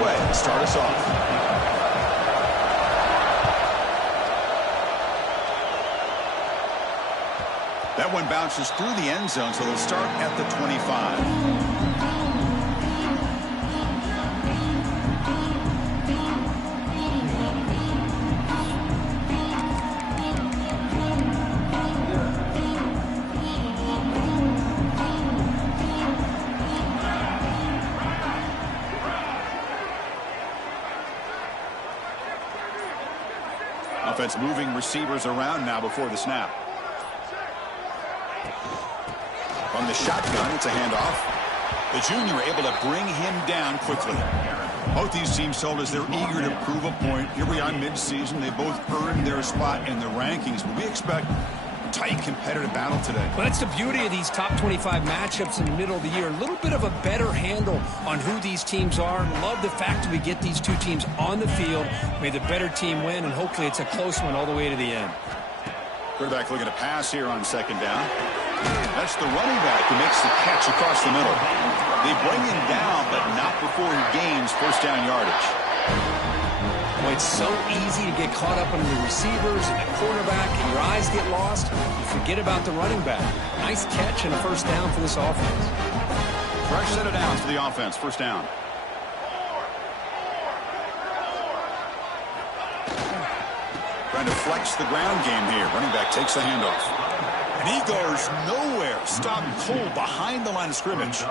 away to start us off. That one bounces through the end zone, so they'll start at the 25. Offense moving receivers around now before the snap. From the shotgun, it's a handoff. The junior able to bring him down quickly. Both these teams told us they're eager to prove a point. Here we are mid-season. They both earned their spot in the rankings, but we expect a tight competitive battle today. Well, that's the beauty of these top 25 matchups in the middle of the year. A little bit of a better handle on who these teams are. Love the fact that we get these two teams on the field. May the better team win, and hopefully it's a close one all the way to the end. Quarterback looking to pass here on second down. That's the running back who makes the catch across the middle. They bring him down, but not before he gains first down yardage. Well, it's so easy to get caught up on the receivers and the quarterback, and your eyes get lost. You forget about the running back. Nice catch and a first down for this offense. Fresh set of downs for the offense. First down. Trying to flex the ground game here. Running back takes the handoff. And he goes nowhere. Stopped cold behind the line of scrimmage.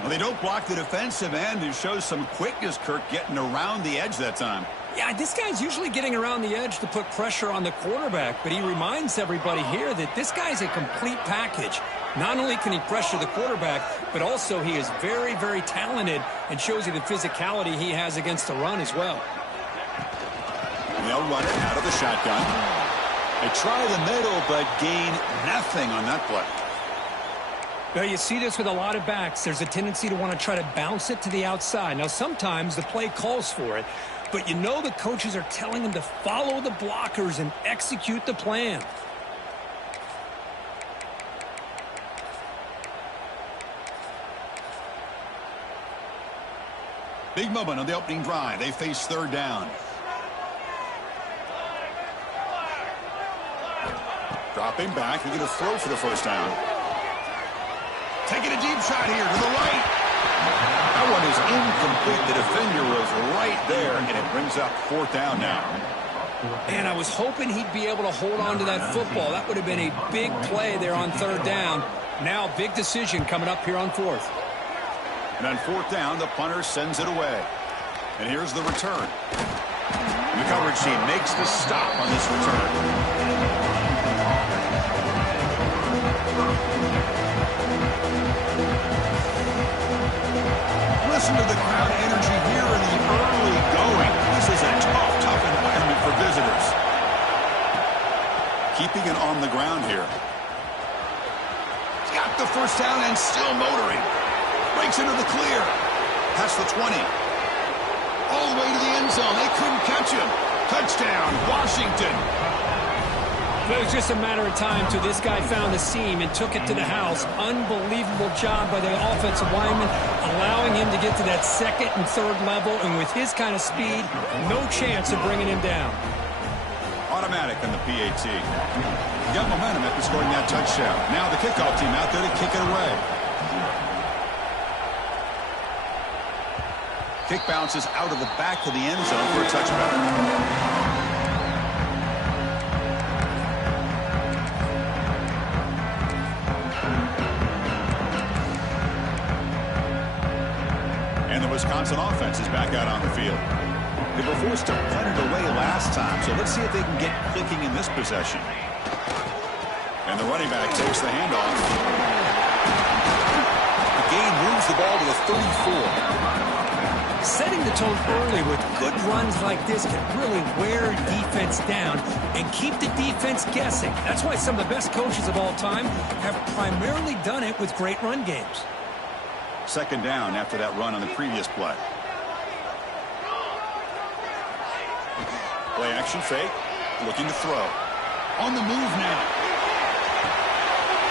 Well, they don't block the defensive end. It shows some quickness, Kirk, getting around the edge that time. Yeah, this guy's usually getting around the edge to put pressure on the quarterback, but he reminds everybody here that this guy's a complete package. Not only can he pressure the quarterback, but also he is very, very talented and shows you the physicality he has against the run as well. And they'll run it out of the shotgun. They try the middle, but gain nothing on that play. Well, you see this with a lot of backs. There's a tendency to want to try to bounce it to the outside. Now, sometimes the play calls for it, but you know the coaches are telling them to follow the blockers and execute the plan. Big moment on the opening drive. They face third down. Dropping back. They're going to throw for the first down. Taking a deep shot here to the right. That one is incomplete. The defender was right there, and it brings up fourth down now. And I was hoping he'd be able to hold on to that football. That would have been a big play there on third down. Now, big decision coming up here on fourth. And on fourth down, the punter sends it away. And here's the return. And the coverage team makes the stop on this return. Listen to the crowd energy here in the early going. This is a tough environment for visitors. Keeping it on the ground here. He's got the first down and still motoring. Breaks into the clear. Past the 20. All the way to the end zone. They couldn't catch him. Touchdown, Washington. It was just a matter of time till this guy found the seam and took it to the house. Unbelievable job by the offensive lineman, allowing him to get to that second and third level. And with his kind of speed, no chance of bringing him down. Automatic on the PAT. Got momentum after scoring that touchdown. Now the kickoff team out there to kick it away. Kick bounces out of the back of the end zone for a touchback. And the Wisconsin offense is back out on the field. They were forced to punt it away last time, so let's see if they can get clicking in this possession. And the running back takes the handoff. The gain moves the ball to the 34. Setting the tone early with good runs like this can really wear defense down and keep the defense guessing. That's why some of the best coaches of all time have primarily done it with great run games. Second down after that run on the previous play. Play action fake. Looking to throw. On the move now.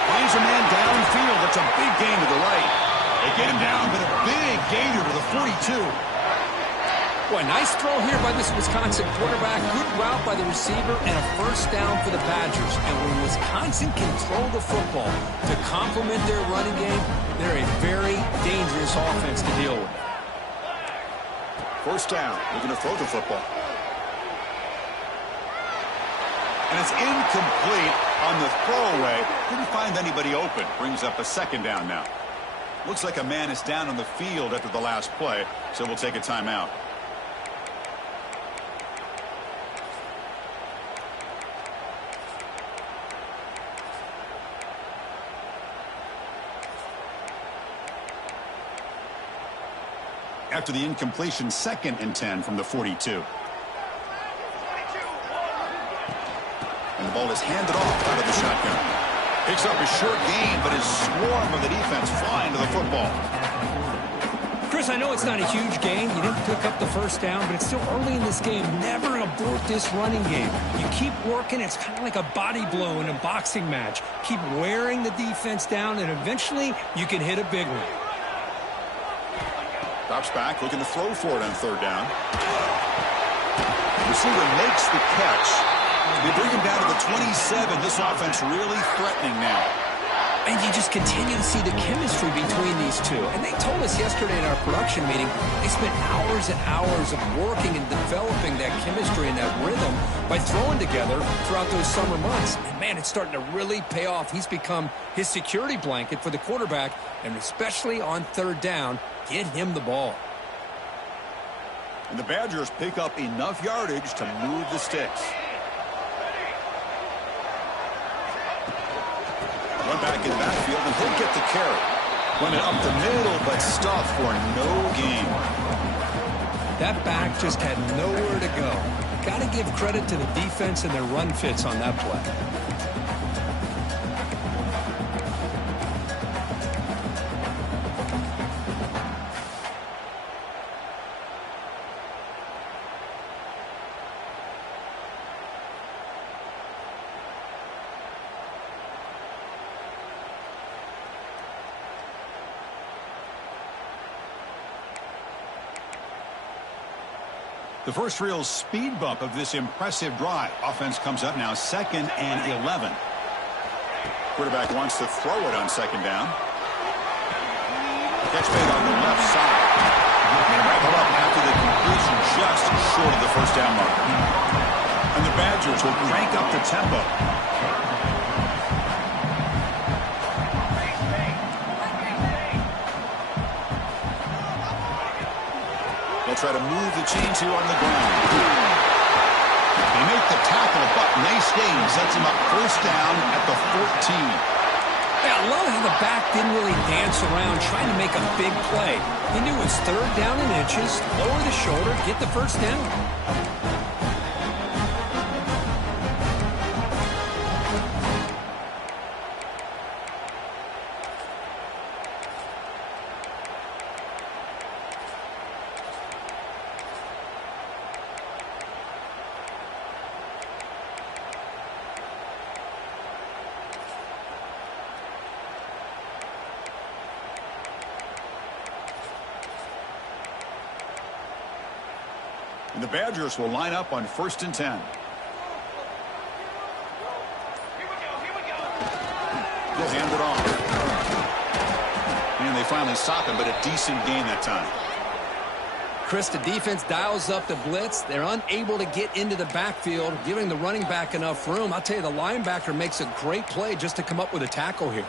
Finds a man downfield. That's a big gain to the right. They get him down, but a big gainer to the 42. Boy, nice throw here by this Wisconsin quarterback. Good route by the receiver and a first down for the Badgers. And when Wisconsin can throw the football to complement their running game, they're a very dangerous offense to deal with. First down. We're going to throw the football. And it's incomplete on the throwaway. Didn't find anybody open. Brings up a second down now. Looks like a man is down on the field after the last play, so we'll take a timeout. After the incompletion, 2nd and 10 from the 42. And the ball is handed off out of the shotgun. Picks up a short gain, but his swarm of the defense flying to the football. Chris, I know it's not a huge gain. You didn't pick up the first down, but it's still early in this game. Never abort this running game. You keep working. It's kind of like a body blow in a boxing match. Keep wearing the defense down, and eventually you can hit a big one. Drops back, looking to throw for it on 3rd down. The receiver makes the catch. They bring him down to the 27. This offense really threatening now. And you just continue to see the chemistry between these two. And they told us yesterday in our production meeting, they spent hours and hours of working and developing that chemistry and that rhythm by throwing together throughout those summer months. And, man, it's starting to really pay off. He's become his security blanket for the quarterback, and especially on 3rd down, get him the ball. And the Badgers pick up enough yardage to move the sticks. Run back in the backfield, and he'll get the carry. Running up the middle, but stuffed for no gain. That back just had nowhere to go. Got to give credit to the defense and their run fits on that play. The first real speed bump of this impressive drive. Offense comes up now 2nd and 11. Quarterback wants to throw it on 2nd down. Catch made on the left side. And wrap it up after the completion just short of the first down mark. And the Badgers will crank up the tempo. Try to move the chains here on the ground. They make the tackle, but nice gain. Sets him up first down at the 14. Yeah, I love how the back didn't really dance around trying to make a big play. He knew it's 3rd down in inches, lower the shoulder, get the first down. And the Badgers will line up on 1st and 10. He'll hand it off. And they finally stop him, but a decent gain that time. Chris, the defense dials up the blitz. They're unable to get into the backfield, giving the running back enough room. I'll tell you, the linebacker makes a great play just to come up with a tackle here.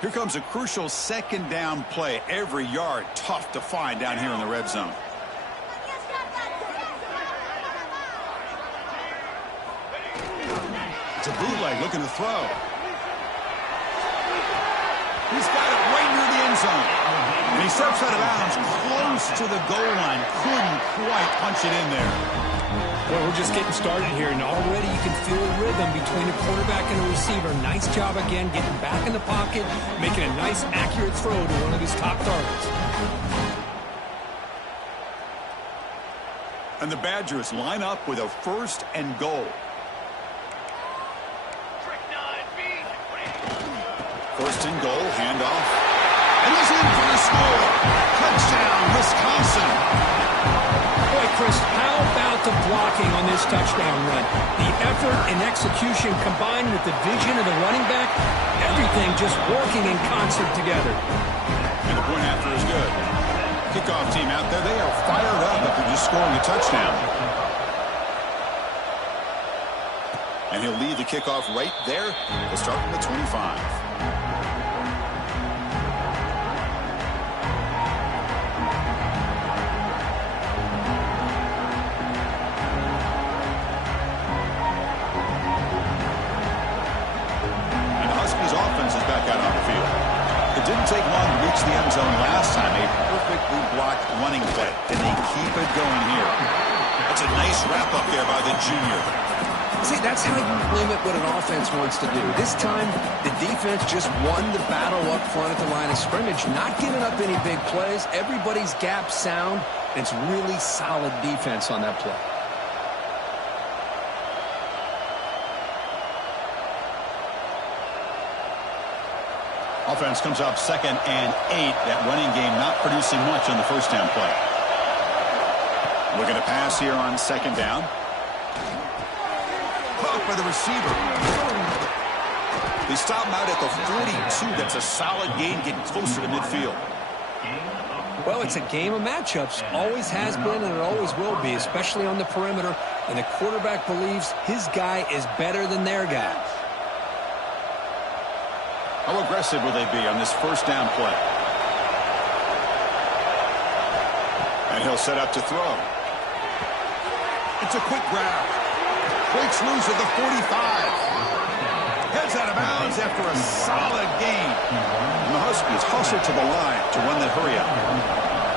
Here comes a crucial 2nd down play. Every yard tough to find down here in the red zone. It's a bootleg looking to throw. He's got it right near the end zone. And he steps out of bounds close to the goal line. Couldn't quite punch it in there. Well, we're just getting started here, and already you can feel a rhythm between a quarterback and a receiver. Nice job again getting back in the pocket, making a nice, accurate throw to one of his top targets. And the Badgers line up with a 1st and goal. First and goal, handoff. And he's in for the score. Touchdown, Wisconsin. Boy, Chris, how about the blocking on this touchdown run? The effort and execution combined with the vision of the running back, everything just working in concert together. And the point after is good. Kickoff team out there, they are fired up after just scoring a touchdown. And he'll lead the kickoff right there. He'll start from the 25. And the Huskies offense is back out on the field. It didn't take long to reach the end zone last time. A perfectly blocked running play. And they keep it going here. That's a nice wrap up there by the junior. See, that's how you limit what an offense wants to do. This time, the defense just won the battle up front at the line of scrimmage, not giving up any big plays. Everybody's gap sound. It's really solid defense on that play. Offense comes up 2nd and 8. That running game not producing much on the first down play. Looking to pass here on 2nd down. Caught by the receiver. They stop him out at the 42. That's a solid gain, getting closer to midfield. Well, it's a game of matchups. Always has been and it always will be, especially on the perimeter. And the quarterback believes his guy is better than their guy. How aggressive will they be on this first down play? And he'll set up to throw. It's a quick grab. Breaks loose at the 45. Heads out of bounds after a solid gain. And the Huskies hustle to the line to run that hurry up.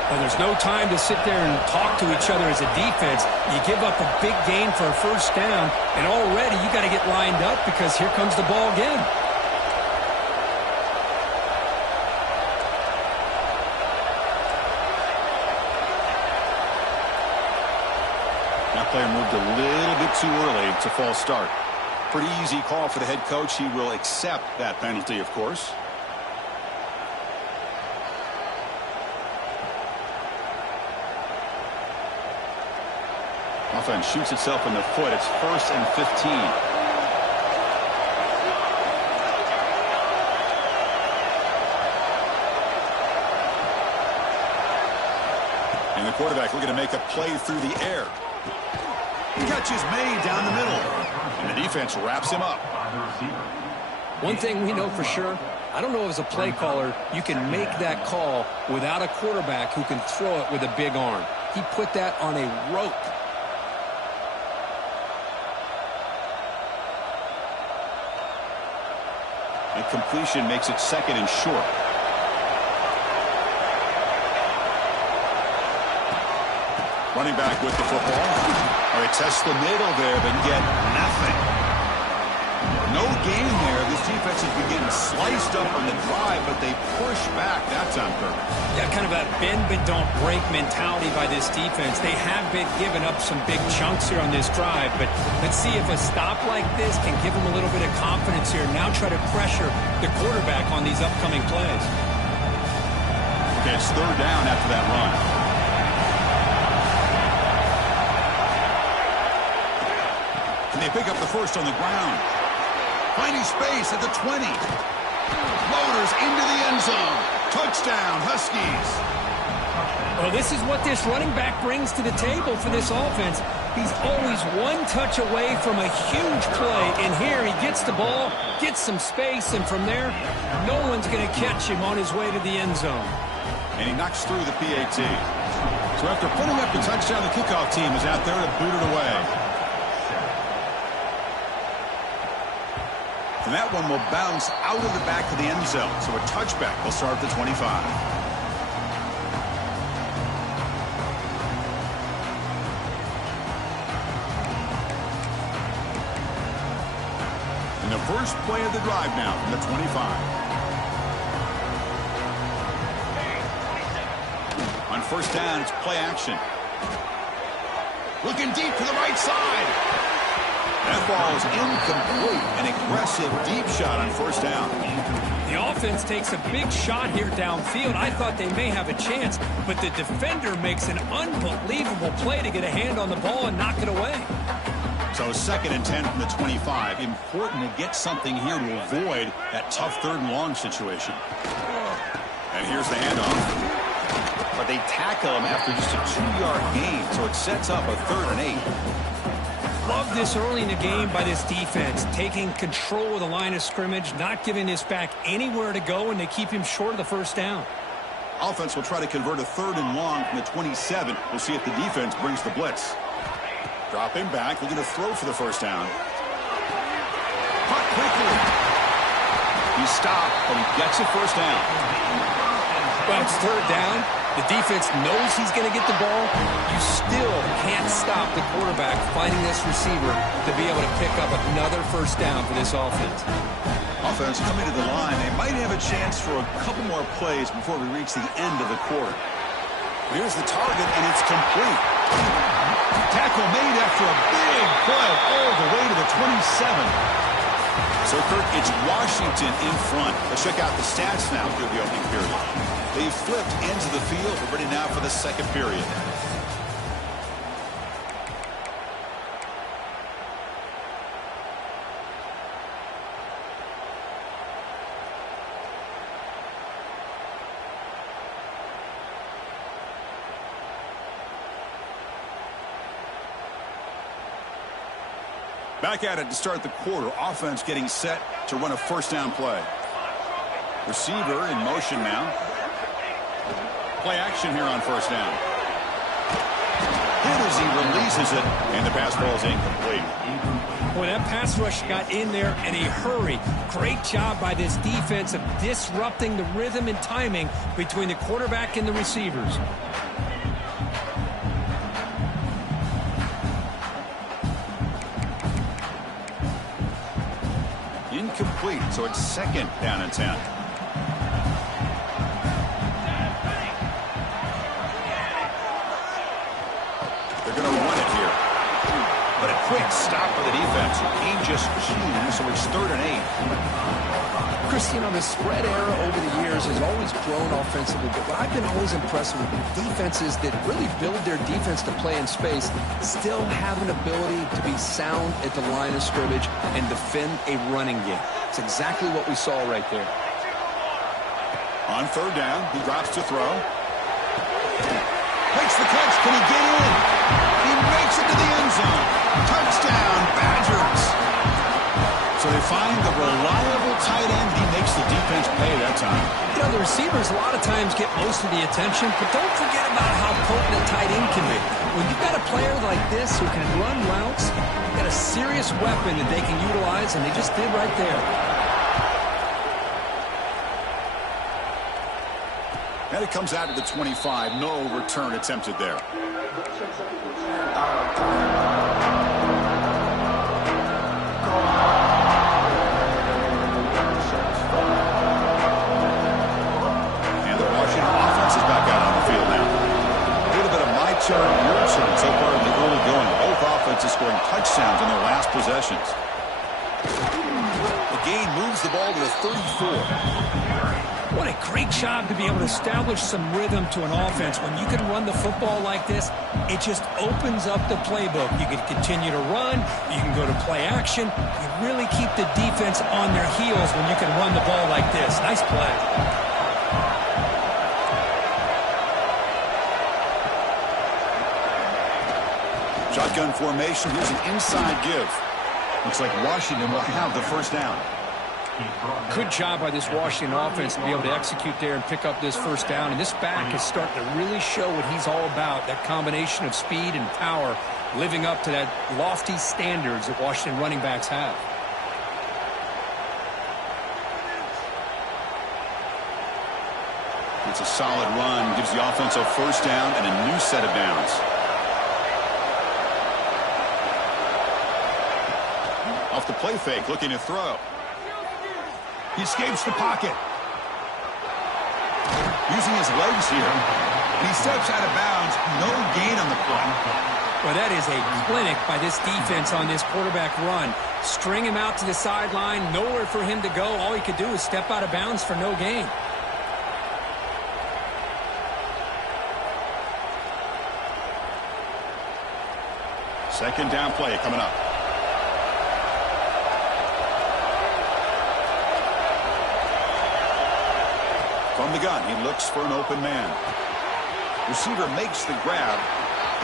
Well, there's no time to sit there and talk to each other as a defense. You give up a big gain for a first down, and already you got to get lined up because here comes the ball again. That player moved a little bit too early to false start. Pretty easy call for the head coach. He will accept that penalty, of course. Offense shoots itself in the foot. It's 1st and 15. And the quarterback looking to make a play through the air. Catch is made down the middle. And the defense wraps him up. One thing we know for sure, I don't know as a play caller, you can make that call without a quarterback who can throw it with a big arm. He put that on a rope. And completion makes it 2nd and short. Running back with the football. All right, test the middle there, but get nothing. No gain there. This defense has been getting sliced up on the drive, but they push back that time, Kirk. Yeah, kind of a bend but don't break mentality by this defense. They have been giving up some big chunks here on this drive, but let's see if a stop like this can give them a little bit of confidence here. Now try to pressure the quarterback on these upcoming plays. Okay, it's 3rd down after that run. And they pick up the first on the ground. Finding space at the 20. Floaters into the end zone. Touchdown, Huskies. Well, this is what this running back brings to the table for this offense. He's always one touch away from a huge play. And here he gets the ball, gets some space, and from there, no one's going to catch him on his way to the end zone. And he knocks through the PAT. So after putting up the touchdown, the kickoff team is out there to boot it away. And that one will bounce out of the back of the end zone. So a touchback will start at the 25. And the first play of the drive now from the 25. On first down, it's play action. Looking deep to the right side. That ball is incomplete. An aggressive deep shot on first down. The offense takes a big shot here downfield. I thought they may have a chance, but the defender makes an unbelievable play to get a hand on the ball and knock it away. So 2nd and 10 from the 25. Important to get something here to avoid that tough 3rd and long situation. And here's the handoff. But they tackle him after just a 2-yard gain, so it sets up a 3rd and 8. Love this early in the game by this defense, taking control of the line of scrimmage, not giving this back anywhere to go, and they keep him short of the 1st down. Offense will try to convert a 3rd and long from the 27. We'll see if the defense brings the blitz. Drop him back. Looking to throw for the 1st down. Caught quickly. He stopped, but he gets a 1st down. Well, it's 3rd down. The defense knows he's going to get the ball. You still can't stop the quarterback finding this receiver to be able to pick up another 1st down for this offense. Offense coming to the line. They might have a chance for a couple more plays before we reach the end of the quarter. Here's the target, and it's complete. Tackle made after a big play all the way to the 27. So, Kirk, it's Washington in front. Let's check out the stats now through the opening period. They've flipped ends of the field. We're ready now for the 2nd period. Back at it to start the quarter. Offense getting set to run a 1st down play. Receiver in motion now. Play action here on 1st down. Hit as he releases it, and the pass ball is incomplete. Boy, that pass rush got in there in a hurry. Great job by this defense of disrupting the rhythm and timing between the quarterback and the receivers. Incomplete, so it's 2nd down and 10. They're going to run it here. But a quick stop for the defense. Game just chewed, so it's 3rd and 8. Chris, you know, the spread era over the years has always grown offensively, but what I've been always impressed with defenses that really build their defense to play in space still have an ability to be sound at the line of scrimmage and defend a running game. It's exactly what we saw right there. On 3rd down, he drops to throw. Makes the catch. Can he get in? He makes it to the end zone. Touchdown, Badgers. So they find the reliable tight end. He makes the defense pay that time. You know, the receivers a lot of times get most of the attention, but don't forget about how potent a tight end can be. When you've got a player like this who can run routes, you've got a serious weapon that they can utilize, and they just did right there. And it comes out to the 25. No return attempted there. And the Washington offense is back out on the field now. A little bit of my turn, your turn so far in the early going. Both offenses scoring touchdowns in their last possessions. The gain moves the ball to the 34. What a great job to be able to establish some rhythm to an offense. When you can run the football like this, it just opens up the playbook. You can continue to run. You can go to play action. You really keep the defense on their heels when you can run the ball like this. Nice play. Shotgun formation. Here's an inside give. Looks like Washington will have the 1st down. Good job by this Washington offense to be able to execute there and pick up this 1st down. And this back is starting to really show what he's all about, that combination of speed and power, living up to that lofty standards that Washington running backs have. It's a solid run, gives the offense a 1st down and a new set of downs. Off the play fake, looking to throw. He escapes the pocket. Using his legs here. And he steps out of bounds. No gain on the play. Well, that is a clinic by this defense on this quarterback run. String him out to the sideline, nowhere for him to go. All he could do is step out of bounds for no gain. Second down play coming up. From the gun, he looks for an open man. Receiver makes the grab.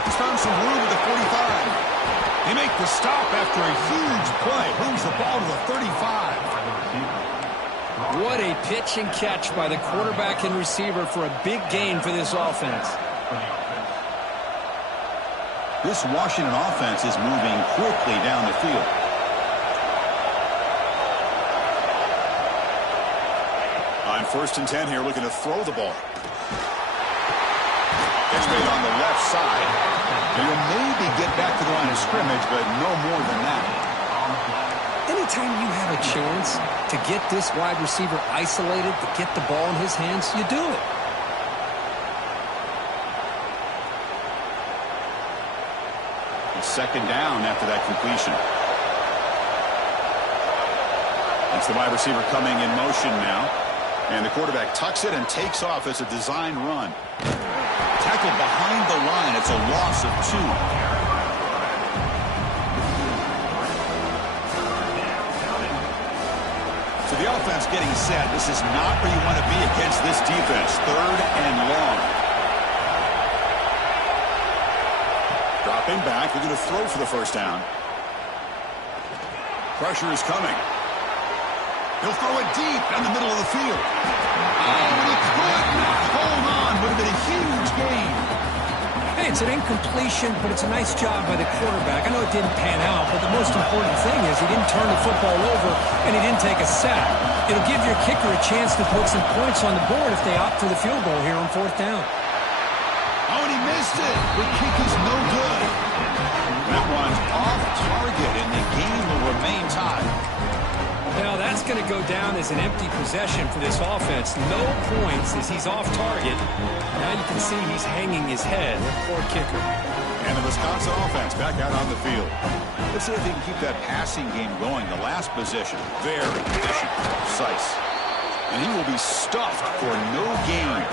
He's found some room at the 45. They make the stop after a huge play. Moves the ball to the 35. What a pitch and catch by the quarterback and receiver for a big gain for this offense. This Washington offense is moving quickly down the field. On 1st and 10 here, looking to throw the ball. It's made on the left side. He'll maybe get back to the line of scrimmage, but no more than that. Anytime you have a chance to get this wide receiver isolated, to get the ball in his hands, you do it. Second down after that completion. It's the wide receiver coming in motion now. And the quarterback tucks it and takes off as a design run. Tackled behind the line. It's a loss of 2. So the offense getting set. This is not where you want to be against this defense. 3rd and long. Dropping back, they're going to throw for the first down. Pressure is coming. He'll throw it deep down the middle of the field. Oh, and he could not hold on. Would have been a huge gain. Hey, it's an incompletion, but it's a nice job by the quarterback. I know it didn't pan out, but the most important thing is he didn't turn the football over and he didn't take a sack. It'll give your kicker a chance to put some points on the board if they opt for the field goal here on 4th down. Oh, and he missed it. The kick is no good. That one's off target, and the game will remain tied. Now, that's going to go down as an empty possession for this offense. No points as he's off target. Now you can see he's hanging his head. Poor kicker. And the Wisconsin offense back out on the field. Let's see if they can keep that passing game going. The last possession, very efficient, precise. And he will be stuffed for no gain.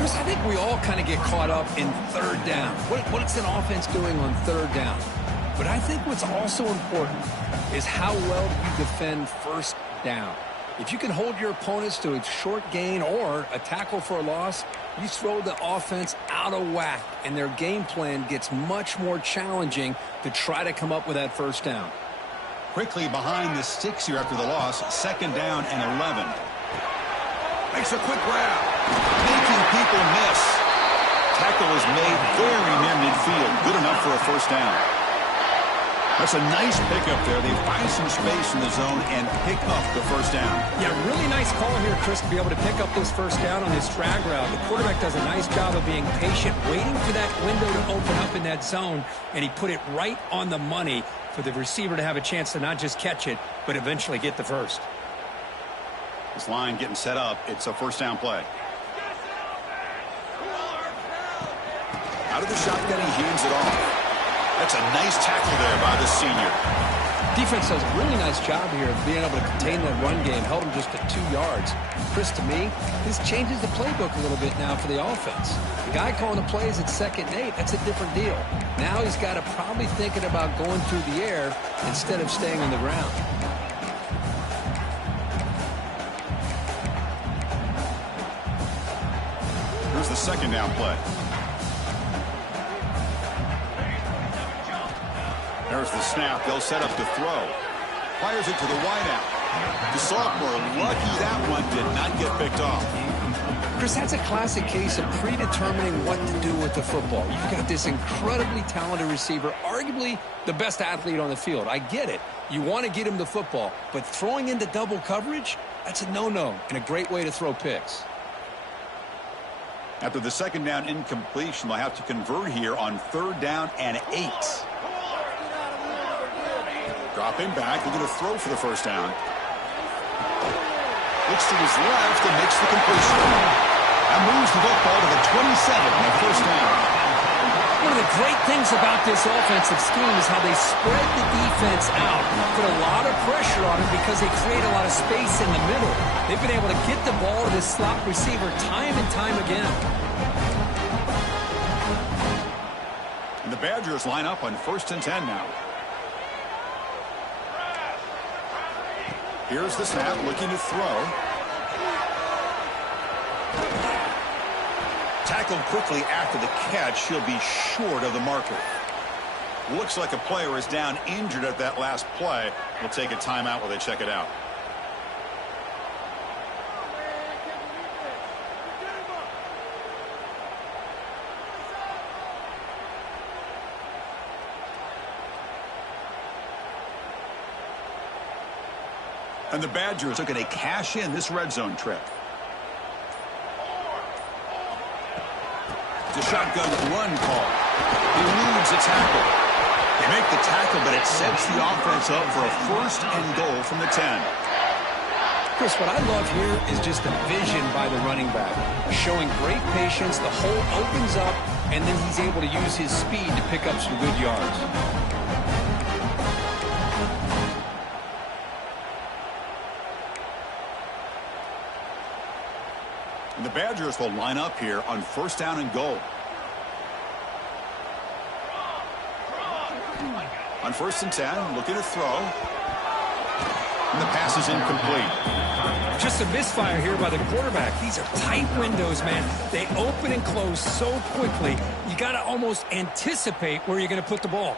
Chris, I think we all kind of get caught up in 3rd down. What's an offense doing on 3rd down? But I think what's also important is how well you defend 1st down. If you can hold your opponents to a short gain or a tackle for a loss, you throw the offense out of whack, and their game plan gets much more challenging to try to come up with that 1st down. Quickly behind the sticks here after the loss. 2nd down and 11. Makes a quick grab. Making people miss. Tackle is made very near midfield. Good enough for a 1st down. That's a nice pickup there. They find some space in the zone and pick up the 1st down. Yeah, really nice call here, Chris, to be able to pick up this 1st down on this drag route. The quarterback does a nice job of being patient, waiting for that window to open up in that zone, and he put it right on the money for the receiver to have a chance to not just catch it, but eventually get the first. This line getting set up. It's a 1st down play. Out of the shotgun, he hands it off. That's a nice tackle there by the senior. Defense does a really nice job here of being able to contain that run game. Held him just at 2 yards. Chris, to me, this changes the playbook a little bit now for the offense. The guy calling the plays at 2nd and 8, that's a different deal. Now he's got to probably thinking about going through the air instead of staying on the ground. Here's the 2nd down play. There's the snap. They'll set up the throw. Fires it to the wideout. The sophomore, lucky that one did not get picked off. Chris, that's a classic case of predetermining what to do with the football. You've got this incredibly talented receiver, arguably the best athlete on the field. I get it. You want to get him the football, but throwing into double coverage, that's a no-no and a great way to throw picks. After the 2nd down incompletion, they'll have to convert here on 3rd down and 8. Dropping back, they're going to throw for the 1st down. Looks to his left and makes the completion. And moves the football to the 27 on the 1st down. One of the the great things about this offensive scheme is how they spread the defense out, put a lot of pressure on them because they create a lot of space in the middle. They've been able to get the ball to this slot receiver time and time again. And the Badgers line up on 1st and 10 now. Here's the snap, looking to throw. Tackled quickly after the catch. He'll be short of the marker. Looks like a player is down injured at that last play. We'll take a timeout while they check it out. And the Badgers looking to cash in this red zone trip. The shotgun run call. Eludes a tackle. They make the tackle, but it sets the offense up for a 1st and goal from the 10. Chris, what I love here is just the vision by the running back. Showing great patience, the hole opens up, and then he's able to use his speed to pick up some good yards. And the Badgers will line up here on 1st down and goal. On 1st and 10, looking to throw. And the pass is incomplete. Just a misfire here by the quarterback. These are tight windows, man. They open and close so quickly, you got to almost anticipate where you're going to put the ball.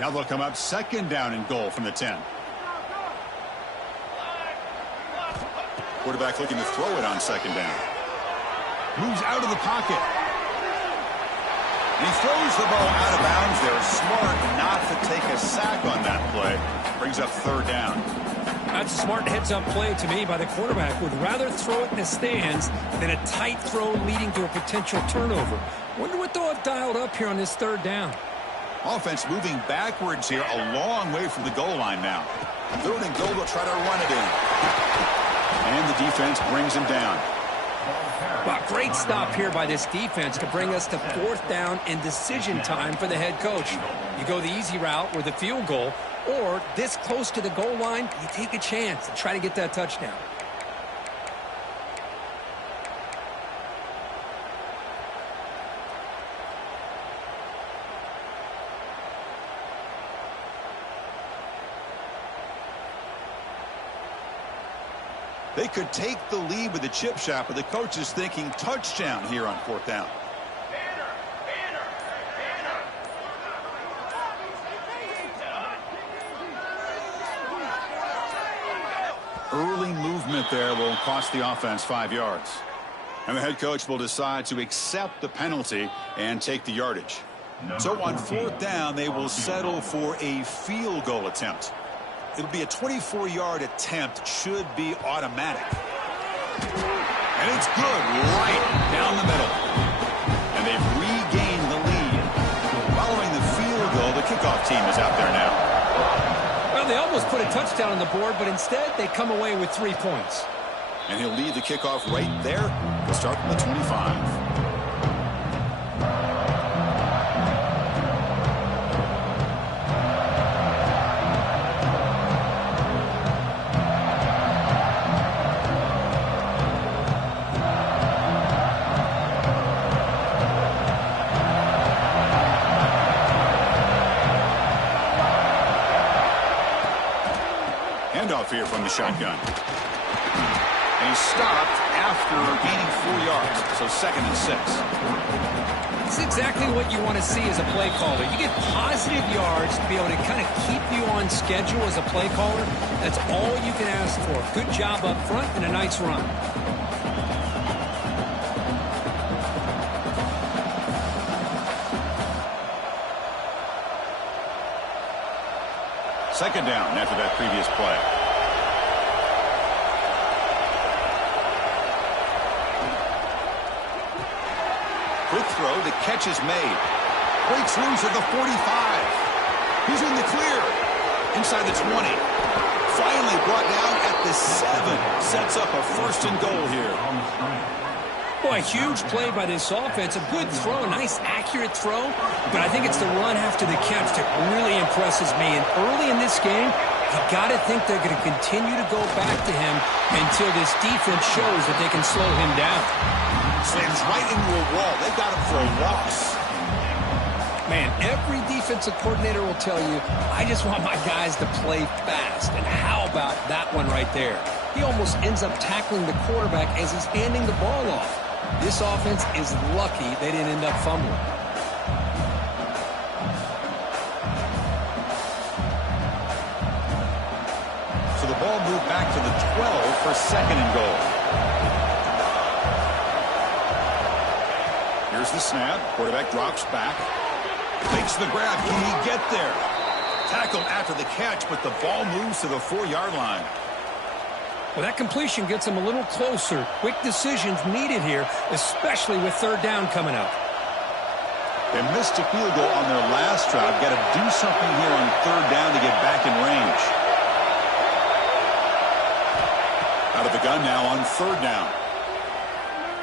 Now they'll come up 2nd down and goal from the 10. Quarterback looking to throw it on 2nd down. Moves out of the pocket. And he throws the ball out of bounds there. Smart not to take a sack on that play. Brings up 3rd down. That's a smart heads-up play to me by the quarterback. Would rather throw it in the stands than a tight throw leading to a potential turnover. Wonder what they'll have dialed up here on this 3rd down. Offense moving backwards here, a long way from the goal line now. 3rd and goal, they'll try to run it in. And the defense brings him down. Well, great stop here by this defense to bring us to 4th down and decision time for the head coach. You go the easy route with a field goal, or this close to the goal line, you take a chance and try to get that touchdown. They could take the lead with the chip shot, but the coach is thinking touchdown here on 4th down. Early movement there will cost the offense 5 yards. And the head coach will decide to accept the penalty and take the yardage. So on 4th down, they will settle for a field goal attempt. It'll be a 24-yard attempt, should be automatic. And it's good, right down the middle. And they've regained the lead. Following the field goal, the kickoff team is out there now. Well, they almost put a touchdown on the board, but instead they come away with 3 points. And he'll lead the kickoff right there. He'll start from the 25. Here from the shotgun. And he's stopped after gaining 4 yards, so 2nd and 6. It's exactly what you want to see as a play caller. You get positive yards to be able to kind of keep you on schedule as a play caller. That's all you can ask for. Good job up front and a nice run. Second down after that previous play. Quick throw, the catch is made. Breaks loose at the 45. He's in the clear. Inside the 20. Finally brought down at the the 7. Sets up a 1st and goal here. Boy, huge play by this offense. A good throw, a nice accurate throw. But I think it's the run after the catch that really impresses me. And early in this game, you got to think they're going to continue to go back to him until this defense shows that they can slow him down. Slams right into a wall. They got him for a loss. Man, every defensive coordinator will tell you, I just want my guys to play fast. And how about that one right there? He almost ends up tackling the quarterback as he's handing the ball off. This offense is lucky they didn't end up fumbling. So the ball moved back to the 12 for 2nd and goal. Here's the snap. Quarterback drops back. Makes the grab. Can he get there? Tackled after the catch, but the ball moves to the 4-yard line. Well, that completion gets them a little closer. Quick decisions needed here, especially with 3rd down coming up. They missed a field goal on their last drive. Got to do something here on 3rd down to get back in range. Out of the gun now on 3rd down.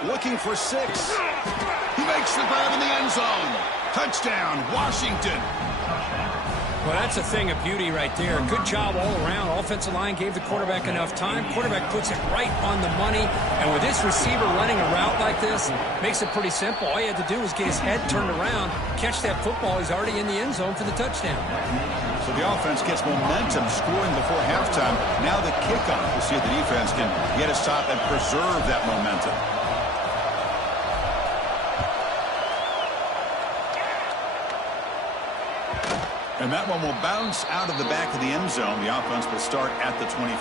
Looking for 6. He makes the grab in the end zone. Touchdown, Washington. Well, that's a thing of beauty right there. Good job all around. Offensive line gave the quarterback enough time. Quarterback puts it right on the money. And with this receiver running a route like this, makes it pretty simple. All you had to do was get his head turned around, catch that football. He's already in the end zone for the touchdown. So the offense gets momentum, scoring before halftime. Now the kickoff. We'll see if the defense can get a stop and preserve that momentum. And that one will bounce out of the back of the end zone. The offense will start at the 25.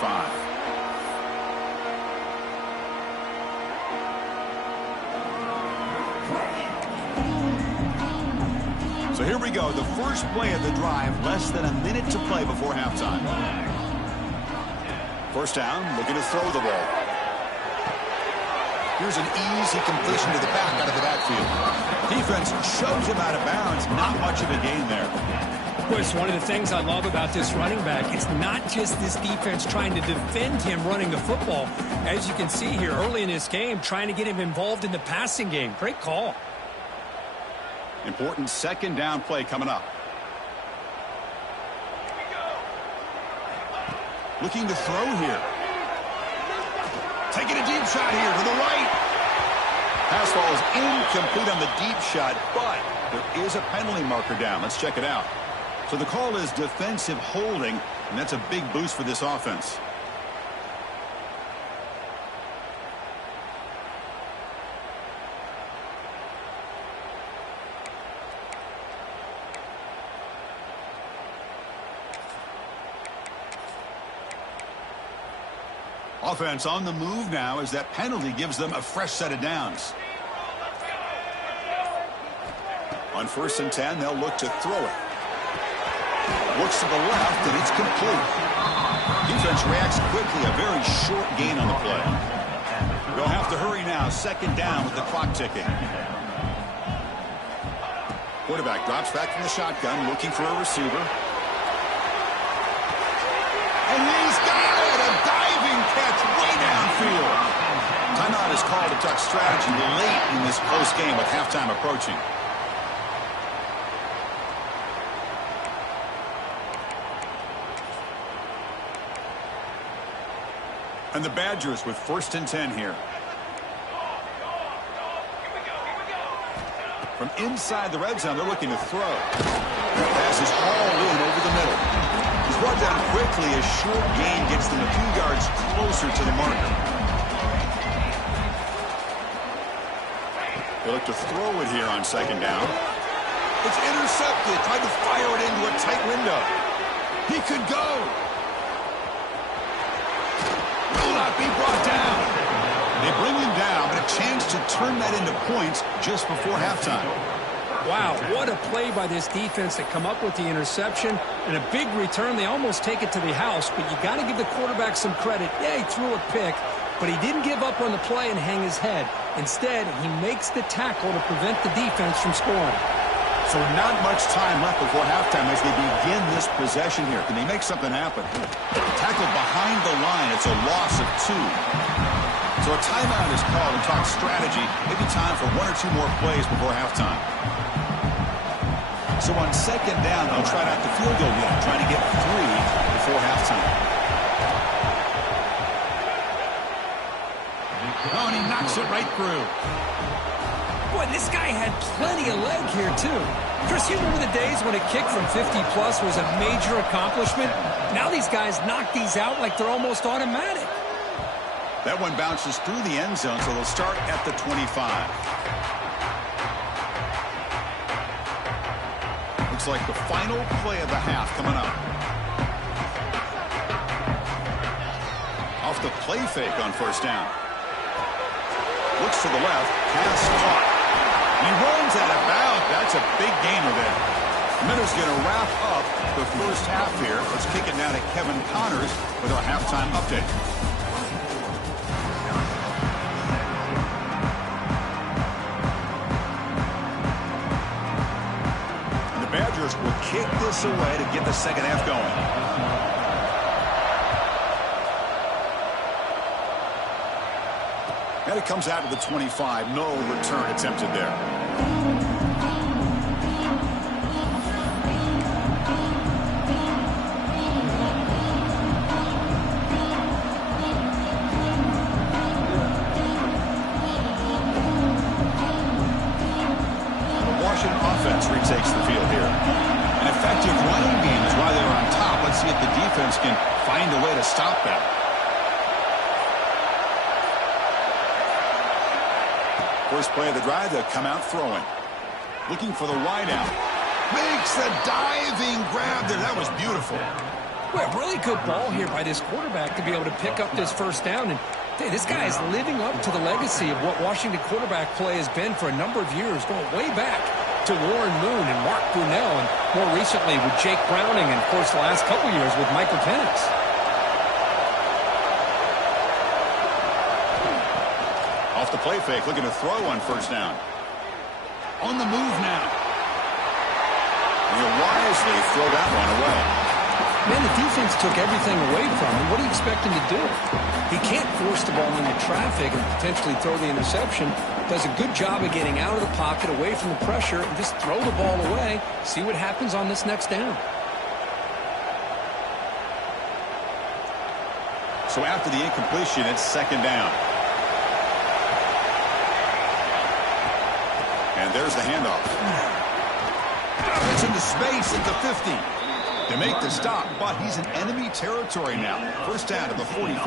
So here we go. The first play of the drive. Less than a minute to play before halftime. 1st down, looking to throw the ball. Here's an easy completion to the back out of the backfield. Defense shoves him out of bounds. Not much of a gain there. Of course, one of the things I love about this running back is not just this defense trying to defend him running the football. As you can see here early in this game, trying to get him involved in the passing game. Great call. Important 2nd down play coming up. Looking to throw here. Taking a deep shot here to the right. Pass ball is incomplete on the deep shot, but there is a penalty marker down. Let's check it out. So the call is defensive holding, and that's a big boost for this offense. Offense on the move now as that penalty gives them a fresh set of downs. On 1st and 10, they'll look to throw it. Looks to the left, and it's complete. Defense reacts quickly. A very short gain on the play. They'll have to hurry now. 2nd down with the clock ticking. Quarterback drops back from the shotgun, looking for a receiver. And he's got it! A diving catch way downfield. Timeout is called to talk strategy late in this close game with halftime approaching. And the Badgers with 1st and 10 here. From inside the red zone, they're looking to throw. Pass is all in over the middle. He's brought down quickly. A short gain gets them a few yards closer to the marker. They look to throw it here on 2nd down. It's intercepted. Tried to fire it into a tight window. He could go. Will not be brought down. They bring him down, but a chance to turn that into points just before halftime. Wow, what a play by this defense to come up with the interception and a big return. They almost take it to the house, but you got to give the quarterback some credit. Yeah, he threw a pick, but he didn't give up on the play and hang his head. Instead, he makes the tackle to prevent the defense from scoring. So not much time left before halftime as they begin this possession here. Can they make something happen? Tackled behind the line. It's a loss of 2. So a timeout is called to talk strategy. Maybe time for 1 or 2 more plays before halftime. So on second down, they'll try out the field goal unit, trying to get 3 before halftime. Oh, and he knocks it right through. Boy, this guy had plenty of leg here, too. Chris, you remember the days when a kick from 50-plus was a major accomplishment? Now these guys knock these out like they're almost automatic. That one bounces through the end zone, so they'll start at the 25. Looks like the final play of the half coming up. Off the play fake on first down. Looks to the left, pass caught. And he runs out of bounds. That's a big gainer there. Minutes going to wrap up the first half here. Let's kick it now to Kevin Connors with our halftime update. And the Badgers will kick this away to get the second half going. And it comes out to the 25. No return attempted there. The Washington offense retakes the field here. An effective running game is why they're on top. Let's see if the defense can find a way to stop that. First play of the drive, they'll come out throwing. Looking for the wideout. Makes the diving grab there. That was beautiful. Well, really good ball here by this quarterback to be able to pick up this first down. And hey, this guy is living up to the legacy of what Washington quarterback play has been for a number of years, going way back to Warren Moon and Mark Brunell, and more recently with Jake Browning, and, of course, the last couple years with Michael Penix. Off the play fake, looking to throw on first down. On the move now. He'll wisely throw that one away. Man, the defense took everything away from him. What do you expect him to do? He can't force the ball into traffic and potentially throw the interception. Does a good job of getting out of the pocket, away from the pressure, and just throw the ball away. See what happens on this next down. So after the incompletion, it's second down. And there's the handoff. It's into space at the 50. They make the stop, but he's in enemy territory now. First down to the 45.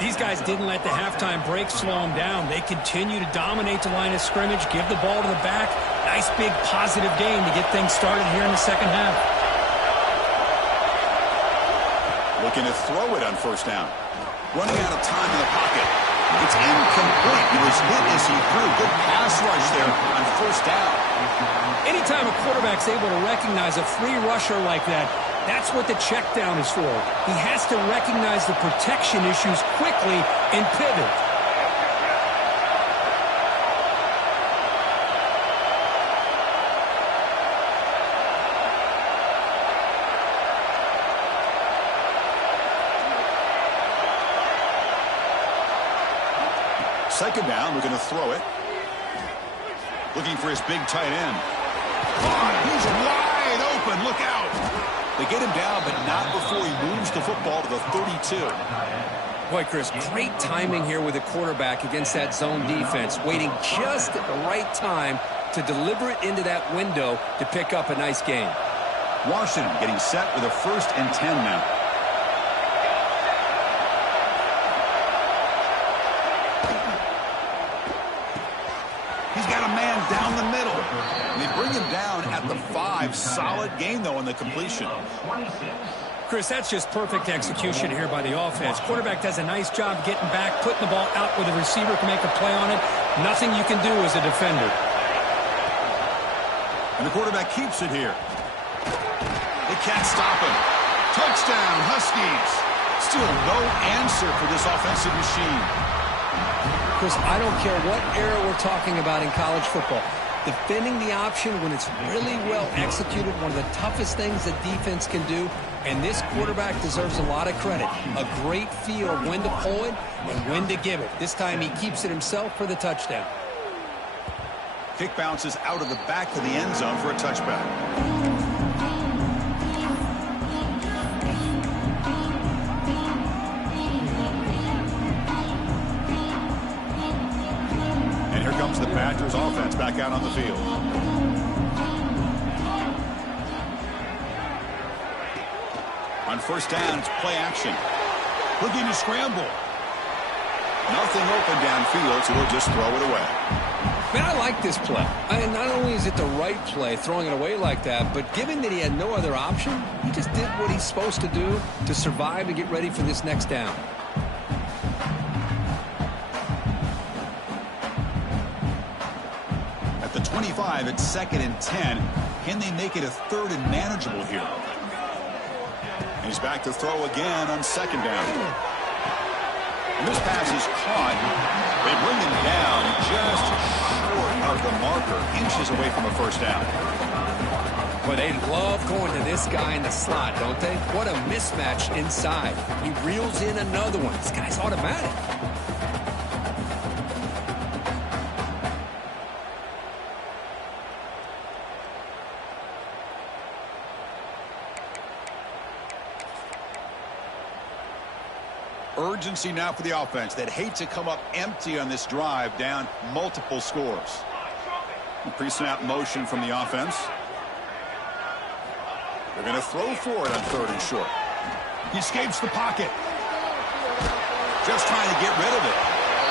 These guys didn't let the halftime break slow them down. They continue to dominate the line of scrimmage, give the ball to the back. Nice big positive game to get things started here in the second half. Looking to throw it on first down. Running out of time in the pocket. It's incomplete. He was hit as he threw. Good pass rush there on first down. Anytime a quarterback's able to recognize a free rusher like that, that's what the check down is for. He has to recognize the protection issues quickly and pivot. Second down, we're going to throw it. Looking for his big tight end. Oh, he's wide open. Look out. They get him down, but not before he moves the football to the 32. Boy, Chris, great timing here with the quarterback against that zone defense, waiting just at the right time to deliver it into that window to pick up a nice gain. Washington getting set with a 1st and 10 now. He's got a man down the middle. And they bring him down at the 5. Solid gain, though, on the completion. Chris, that's just perfect execution here by the offense. Quarterback does a nice job getting back, putting the ball out where the receiver can make a play on it. Nothing you can do as a defender. And the quarterback keeps it here. They can't stop him. Touchdown, Huskies. Still no answer for this offensive machine. Chris, I don't care what era we're talking about in college football. Defending the option when it's really well executed, one of the toughest things that defense can do, and this quarterback deserves a lot of credit. A great feel of when to pull it and when to give it. This time he keeps it himself for the touchdown. Kick bounces out of the back of the end zone for a touchback. Comes the Badgers offense back out on the field. On first down, it's play action. Looking to scramble. Nothing open downfield, so he'll just throw it away. Man, I like this play. Not only is it the right play, throwing it away like that, but given that he had no other option, he just did what he's supposed to do to survive and get ready for this next down. The 25 at 2nd and 10. Can they make it a 3rd and manageable here? And he's back to throw again on 2nd down. And this pass is caught. They bring him down just short of the marker, inches away from a first down. But they love going to this guy in the slot, don't they? What a mismatch inside. He reels in another one. This guy's automatic. Urgency now for the offense that hate to come up empty on this drive, down multiple scores. Pre-snap motion from the offense. They're going to throw for it on 3rd and short. He escapes the pocket. Just trying to get rid of it.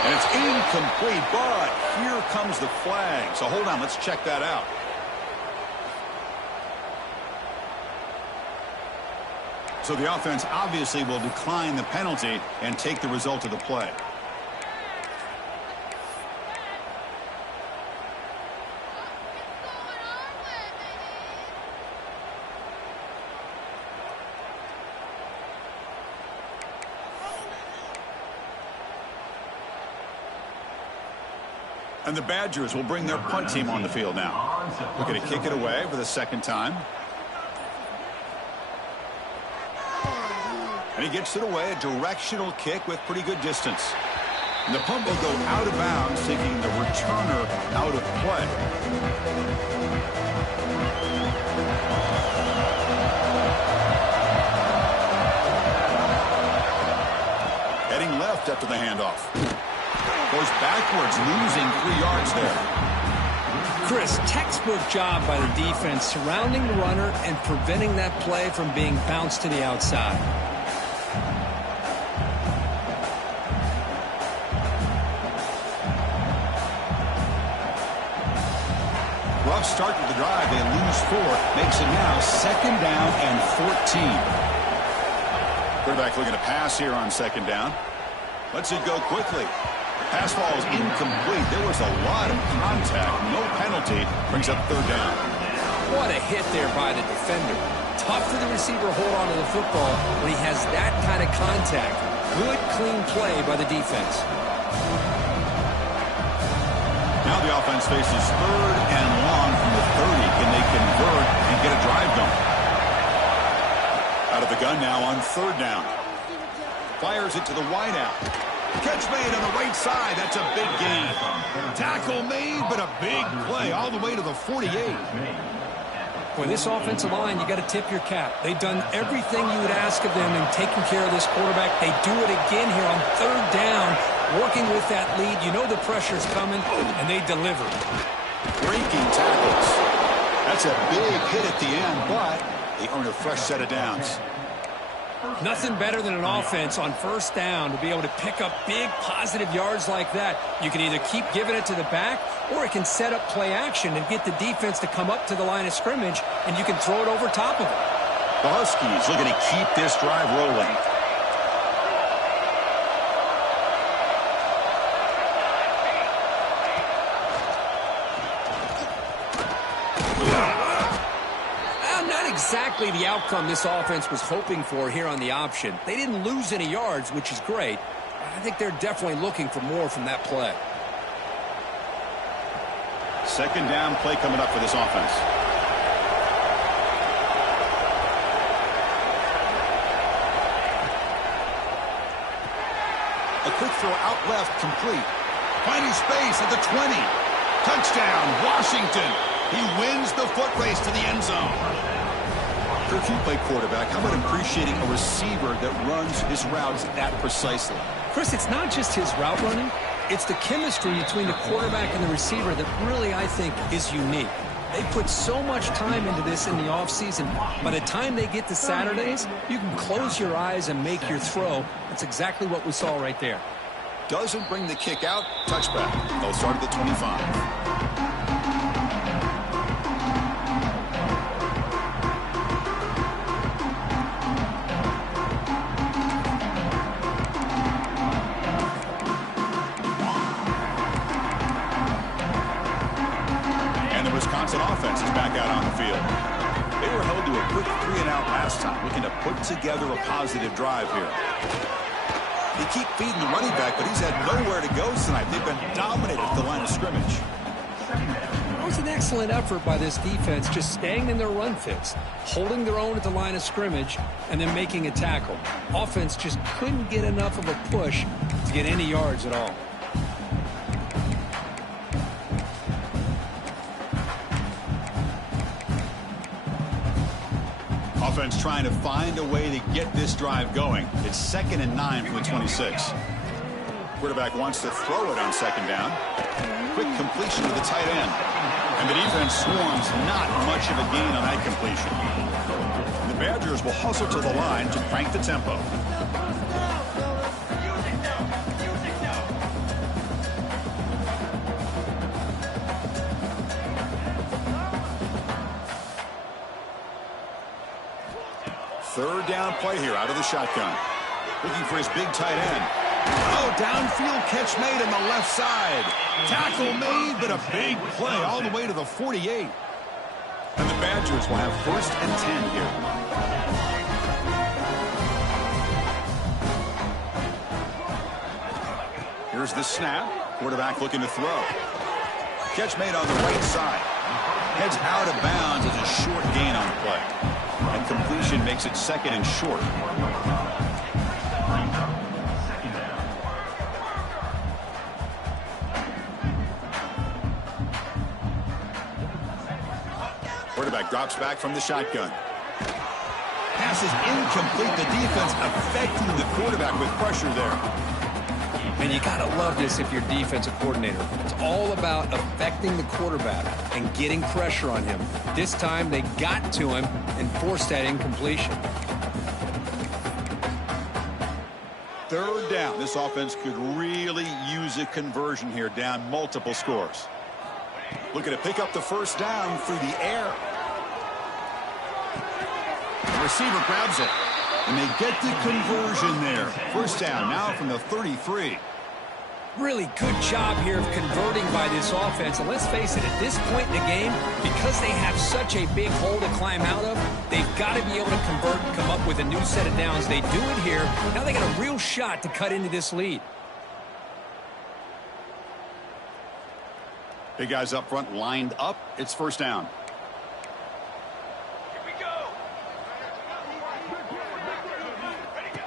And it's incomplete, but here comes the flag. So hold on, let's check that out. So the offense obviously will decline the penalty and take the result of the play. And the Badgers will bring their punt team on the field now. Looking to kick it away for the 2nd time. And he gets it away, a directional kick with pretty good distance. And the punt will go out of bounds, taking the returner out of play. Heading left after the handoff. Goes backwards, losing 3 yards there. Chris, textbook job by the defense surrounding the runner and preventing that play from being bounced to the outside. Rough start to the drive. They lose 4. Makes it now 2nd down and 14. Quarterback looking to pass here on 2nd down. Lets it go quickly. The pass ball is incomplete. There was a lot of contact. No penalty. Brings up 3rd down. What a hit there by the defender. Tough for the receiver to hold on to the football when he has that kind of contact. Good, clean play by the defense. Now the offense faces 3rd and long from the 30. Can they convert and get a drive going? Out of the gun now on 3rd down. Fires it to the wideout. Catch made on the right side. That's a big gain. Tackle made, but a big play all the way to the 48. For this offensive line, you got to tip your cap. They've done everything you would ask of them in taking care of this quarterback. They do it again here on 3rd down, working with that lead. You know the pressure's coming, and they deliver. Breaking tackles. That's a big hit at the end, but they earn a fresh set of downs. Nothing better than an offense on 1st down to be able to pick up big positive yards like that. You can either keep giving it to the back, or it can set up play action and get the defense to come up to the line of scrimmage, and you can throw it over top of it. The Huskies looking to keep this drive rolling. Exactly the outcome this offense was hoping for here on the option. They didn't lose any yards, which is great. I think they're definitely looking for more from that play. Second down play coming up for this offense. A quick throw out left, complete. Finding space at the 20. Touchdown, Washington. He wins the foot race to the end zone. If you play quarterback, how about appreciating a receiver that runs his routes that precisely? Chris, it's not just his route running. It's the chemistry between the quarterback and the receiver that really, I think, is unique. They put so much time into this in the offseason. By the time they get to Saturdays, you can close your eyes and make your throw. That's exactly what we saw right there. Doesn't bring the kick out. Touchback. They'll start at the 25. Wisconsin offense is back out on the field. They were held to a quick 3-and-out last time, looking to put together a positive drive here. They keep feeding the running back, but he's had nowhere to go tonight. They've been dominated at the line of scrimmage. It was an excellent effort by this defense, just staying in their run fits, holding their own at the line of scrimmage, and then making a tackle. Offense just couldn't get enough of a push to get any yards at all. Offense trying to find a way to get this drive going. It's 2nd and 9 from the 26. Quarterback wants to throw it on 2nd down. Quick completion to the tight end. And the defense swarms, not much of a gain on that completion. And the Badgers will hustle to the line to crank the tempo. Third down play here out of the shotgun. Looking for his big tight end. Oh, downfield catch made on the left side. Tackle made, but a big play all the way to the 48. And the Badgers will have 1st and 10 here. Here's the snap. Quarterback looking to throw. Catch made on the right side. Heads out of bounds as a short gain on the play. And completion makes it 2nd and short. Quarterback drops back from the shotgun. Pass is incomplete. The defense affecting the quarterback with pressure there. And you got to love this if you're defensive coordinator. It's all about affecting the quarterback and getting pressure on him. This time they got to him and forced that incompletion. 3rd down. This offense could really use a conversion here, down multiple scores. Looking to pick up the 1st down through the air. The receiver grabs it. And they get the conversion there. 1st down now from the 33. Really good job here of converting by this offense. And let's face it, at this point in the game, because they have such a big hole to climb out of, they've got to be able to convert and come up with a new set of downs. They do it here. Now they got a real shot to cut into this lead. Big guys up front lined up. It's 1st down.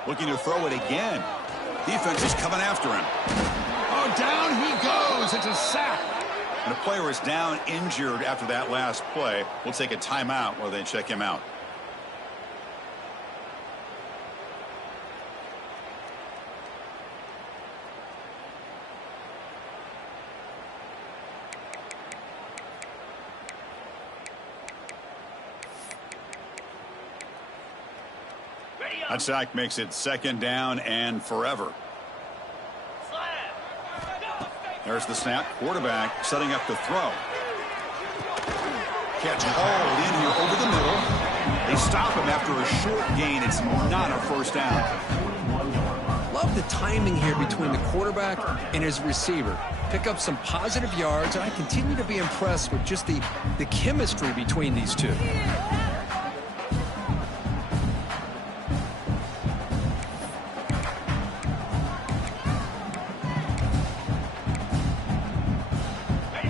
Looking to throw it again. Defense is coming after him. Oh, down he goes. It's a sack. And a player is down injured after that last play. We'll take a timeout while they check him out. That sack makes it 2nd down and forever. There's the snap. Quarterback setting up the throw. Catch hauled in here over the middle. They stop him after a short gain. It's not a 1st down. Love the timing here between the quarterback and his receiver. Pick up some positive yards, and I continue to be impressed with just the chemistry between these two.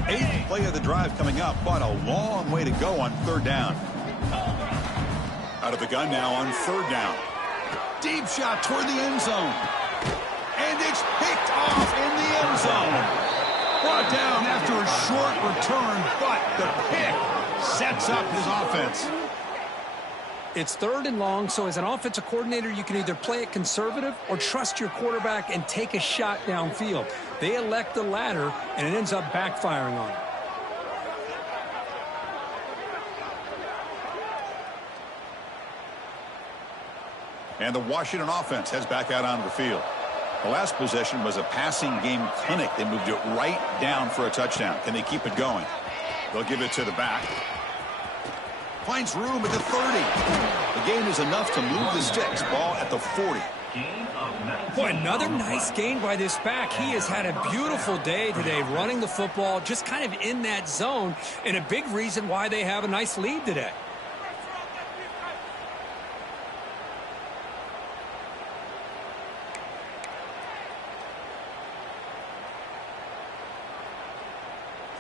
8th play of the drive coming up, but a long way to go on 3rd down. Out of the gun now on 3rd down. Deep shot toward the end zone. And it's picked off in the end zone. Brought down after a short return, but the pick sets up his offense. It's 3rd and long, so as an offensive coordinator, you can either play it conservative or trust your quarterback and take a shot downfield. They elect the latter, and it ends up backfiring on them. And the Washington offense heads back out onto the field. The last possession was a passing game clinic. They moved it right down for a touchdown. Can they keep it going? They'll give it to the back. Finds room at the 30. The gain is enough to move the sticks. Ball at the 40. Boy, another nice gain by this back. He has had a beautiful day today running the football, just kind of in that zone, and a big reason why they have a nice lead today.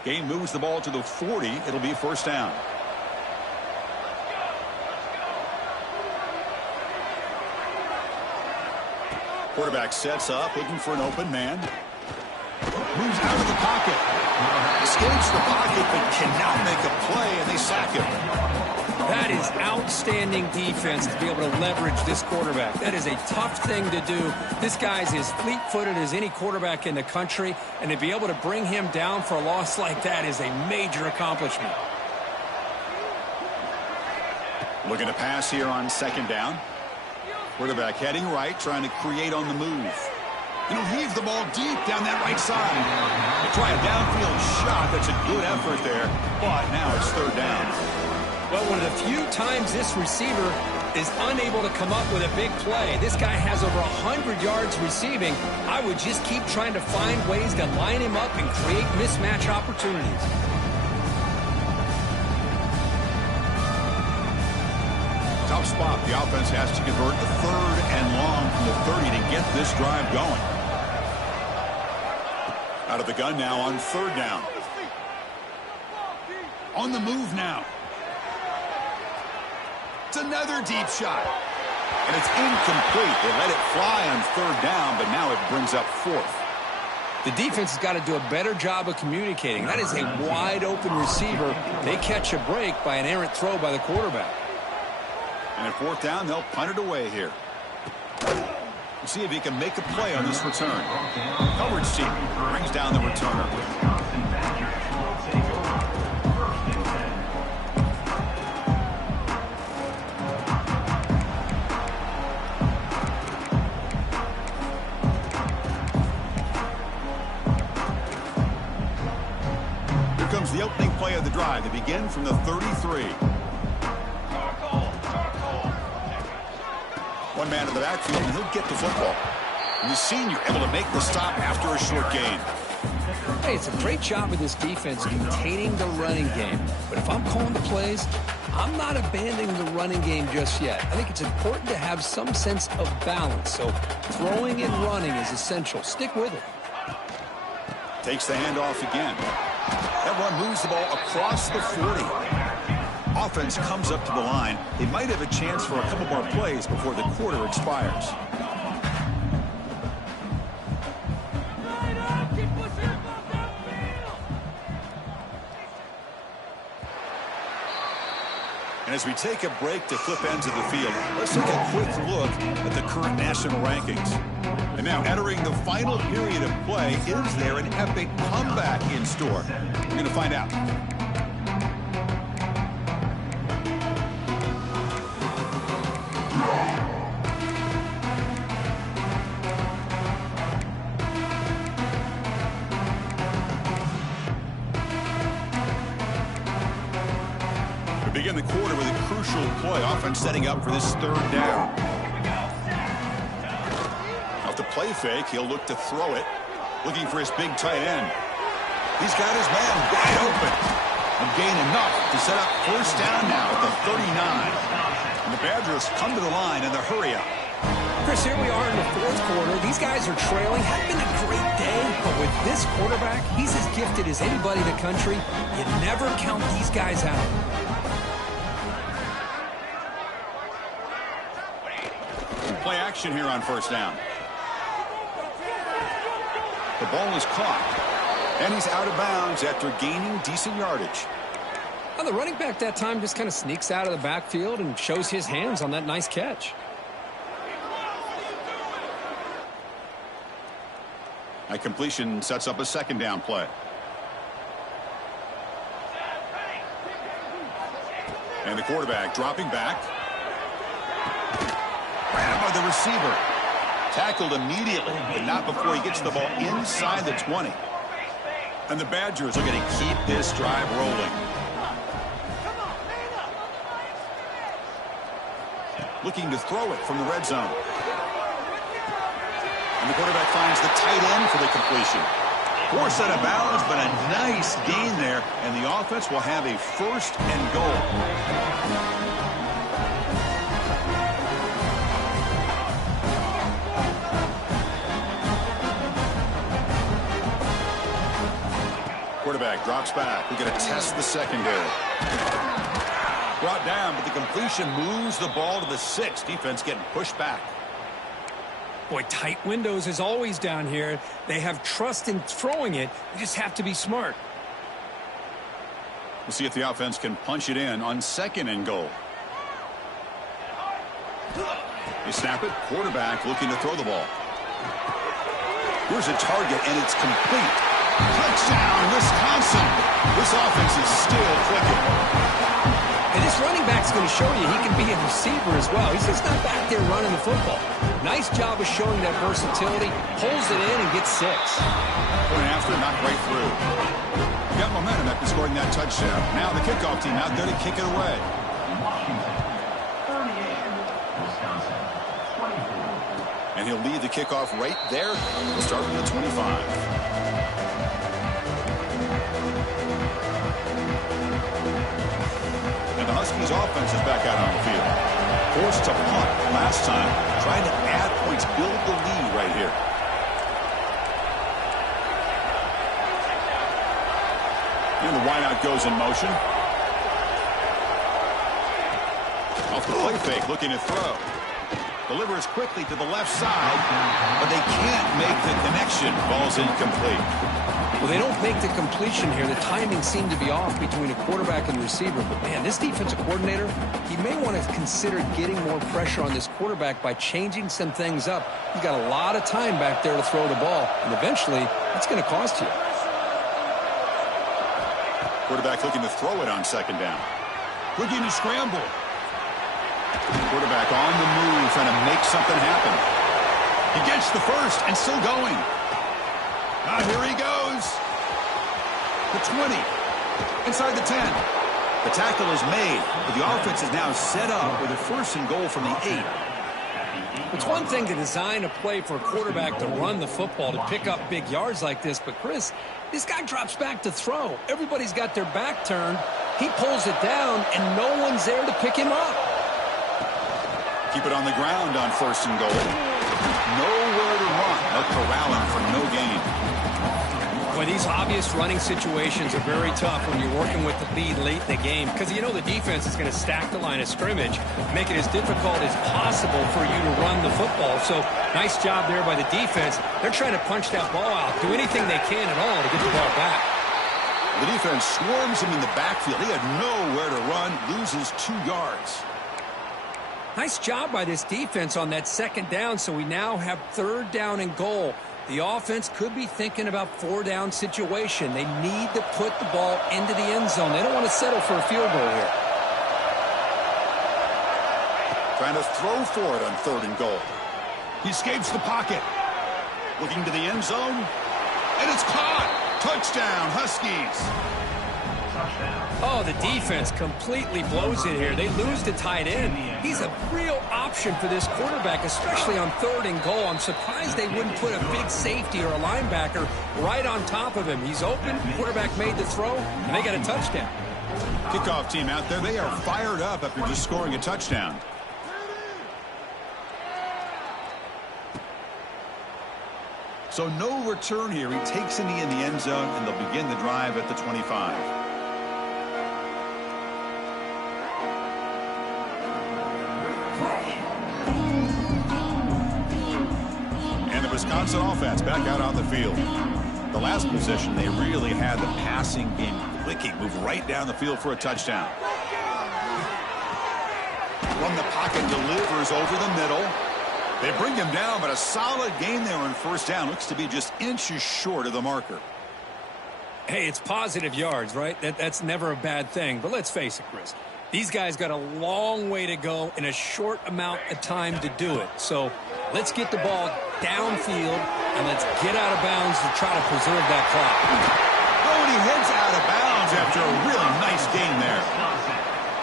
Gain moves the ball to the 40. It'll be 1st down. Quarterback sets up, looking for an open man. Moves out of the pocket. Escapes the pocket, but cannot make a play, and they sack him. That is outstanding defense to be able to leverage this quarterback. That is a tough thing to do. This guy's as fleet-footed as any quarterback in the country, and to be able to bring him down for a loss like that is a major accomplishment. Looking to pass here on 2nd down. Quarterback heading right, trying to create on the move. He'll heave the ball deep down that right side. They try a downfield shot. That's a good effort there, but now it's 3rd down. Well, one of the few times this receiver is unable to come up with a big play. This guy has over 100 yards receiving. I would just keep trying to find ways to line him up and create mismatch opportunities. Tough spot. The offense has to convert the 3rd and long from the 30 to get this drive going. Out of the gun now on 3rd down. On the move now. It's another deep shot. And it's incomplete. They let it fly on 3rd down, but now it brings up 4th. The defense has got to do a better job of communicating. That is a wide-open receiver. They catch a break by an errant throw by the quarterback. And at 4th down, they'll punt it away here. We'll see if he can make a play on this return. Coverage team brings down the returner. Here comes the opening play of the drive. They begin from the 33. One man in the backfield, and he'll get the football. And the senior able to make the stop after a short gain. Hey, it's a great job of this defense containing the running game. But if I'm calling the plays, I'm not abandoning the running game just yet. I think it's important to have some sense of balance. So throwing and running is essential. Stick with it. Takes the handoff again. That run moves the ball across the 40. Offense comes up to the line. They might have a chance for a couple more plays before the quarter expires. And as we take a break to flip ends of the field, let's take a quick look at the current national rankings. And now entering the final period of play, is there an epic comeback in store? We're going to find out. Begin the quarter with a crucial play. Offense setting up for this 3rd down. Off the play fake, he'll look to throw it. Looking for his big tight end. He's got his man wide open. And gain enough to set up 1st down now at the 39. And the Badgers come to the line in the hurry up. Chris, here we are in the fourth quarter. These guys are trailing. Had been a great day, but with this quarterback, he's as gifted as anybody in the country. You never count these guys out. Play action here on first down. The ball is caught, and he's out of bounds after gaining decent yardage. Well, the running back that time just kind of sneaks out of the backfield and shows his hands on that nice catch. A completion sets up a second down play. And the quarterback dropping back. Grabbed by the receiver. Tackled immediately, but not before he gets the ball inside the 20. And the Badgers are going to keep this drive rolling. Looking to throw it from the red zone. And the quarterback finds the tight end for the completion. Forced out of bounds, but a nice gain there. And the offense will have a first and goal. Quarterback drops back. We're going to test the secondary. Brought down, but the completion moves the ball to the 6. Defense getting pushed back. Boy, tight windows is always down here. They have trust in throwing it. They just have to be smart. We'll see if the offense can punch it in on second and goal. They snap it. Quarterback looking to throw the ball. Here's a target, and it's complete. Touchdown, Wisconsin. This offense is still clicking. And this running back's going to show you he can be a receiver as well. He's just not back there running the football. Nice job of showing that versatility. Pulls it in and gets 6. Going after, not right through. Got momentum after scoring that touchdown. Now the kickoff team out there to kick it away. And he'll lead the kickoff right there. We'll start with the 25. And the Huskies offense is back out on the field. Forced to punt last time. Trying to add points, build the lead right here. And the wideout goes in motion. Off the play fake, looking to throw. Delivers quickly to the left side, but they can't make the connection. Ball's incomplete. Well, they don't make the completion here. The timing seemed to be off between a quarterback and receiver. But, man, this defensive coordinator, he may want to consider getting more pressure on this quarterback by changing some things up. He's got a lot of time back there to throw the ball, and eventually that's going to cost you. Quarterback looking to throw it on second down. Looking to scramble. Quarterback on the move, trying to make something happen. He gets the first and still going. Here he goes. The 20. Inside the 10. The tackle is made, but the offense is now set up with a first and goal from the 8. It's one thing to design a play for a quarterback to run the football, to pick up big yards like this, but Chris, this guy drops back to throw. Everybody's got their back turned. He pulls it down, and no one's there to pick him up. Keep it on the ground on first and goal. Nowhere to run. No corralling for no gain. Boy, these obvious running situations are very tough when you're working with the lead late in the game because you know the defense is going to stack the line of scrimmage, make it as difficult as possible for you to run the football. So nice job there by the defense. They're trying to punch that ball out, do anything they can at all to get the ball back. The defense swarms him in the backfield. He had nowhere to run, loses 2 yards. Nice job by this defense on that second down, so we now have third down and goal. The offense could be thinking about 4-down situation. They need to put the ball into the end zone. They don't want to settle for a field goal here. Trying to throw for it on third and goal. He escapes the pocket. Looking to the end zone. And it's caught. Touchdown, Huskies. Oh, the defense completely blows it here. They lose the tight end. He's a real option for this quarterback, especially on third and goal. I'm surprised they wouldn't put a big safety or a linebacker right on top of him. He's open. Quarterback made the throw, and they got a touchdown. Kickoff team out there. They are fired up after just scoring a touchdown. So no return here. He takes a knee in the end zone, and they'll begin the drive at the 25. And the Wisconsin offense back out on the field. The last possession, they really had the passing game clicking. Move right down the field for a touchdown. From the pocket, delivers over the middle. They bring him down, but a solid gain there on first down. Looks to be just inches short of the marker. Hey, it's positive yards, right? That's never a bad thing. But let's face it, Chris. These guys got a long way to go in a short amount of time to do it. So let's get the ball downfield, and let's get out of bounds to try to preserve that clock. Oh, and he heads out of bounds after a really nice gain there.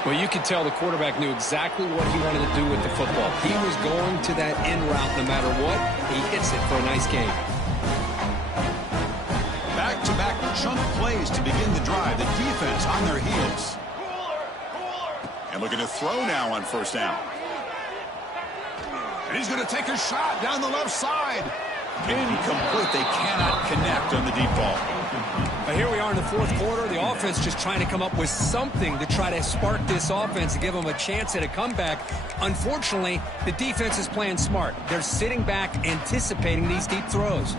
Well, you could tell the quarterback knew exactly what he wanted to do with the football. He was going to that in route no matter what. He hits it for a nice gain. Back-to-back chunk plays to begin the drive. The defense on their heels. And looking to throw now on first down. And he's going to take a shot down the left side. Incomplete. They cannot connect on the deep ball. But here we are in the fourth quarter. The offense just trying to come up with something to try to spark this offense and give them a chance at a comeback. Unfortunately, the defense is playing smart. They're sitting back, anticipating these deep throws.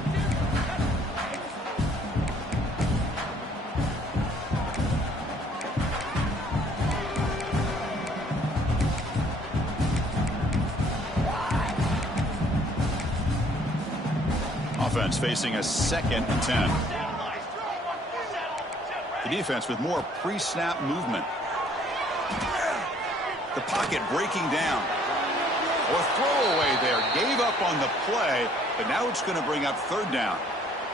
Offense facing a 2nd and 10. The defense with more pre-snap movement. The pocket breaking down. A throwaway there. Gave up on the play, but now it's going to bring up third down.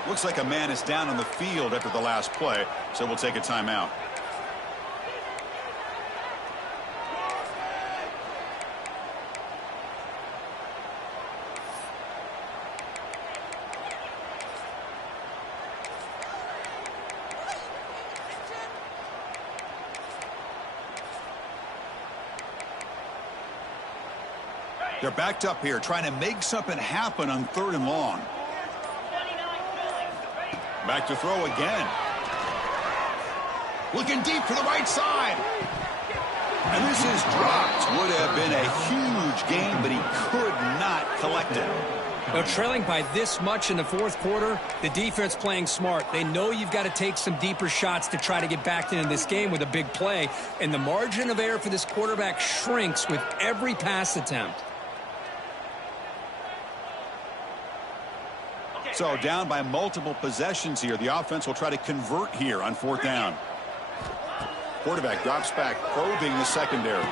Looks like a man is down on the field after the last play, so we'll take a timeout. They're backed up here, trying to make something happen on 3rd and long. Back to throw again. Looking deep for the right side. And this is dropped. Would have been a huge gain, but he could not collect it. Now, trailing by this much in the fourth quarter, the defense playing smart. They know you've got to take some deeper shots to try to get back into this game with a big play. And the margin of error for this quarterback shrinks with every pass attempt. So down by multiple possessions here. The offense will try to convert here on 4th down. Quarterback drops back, probing the secondary.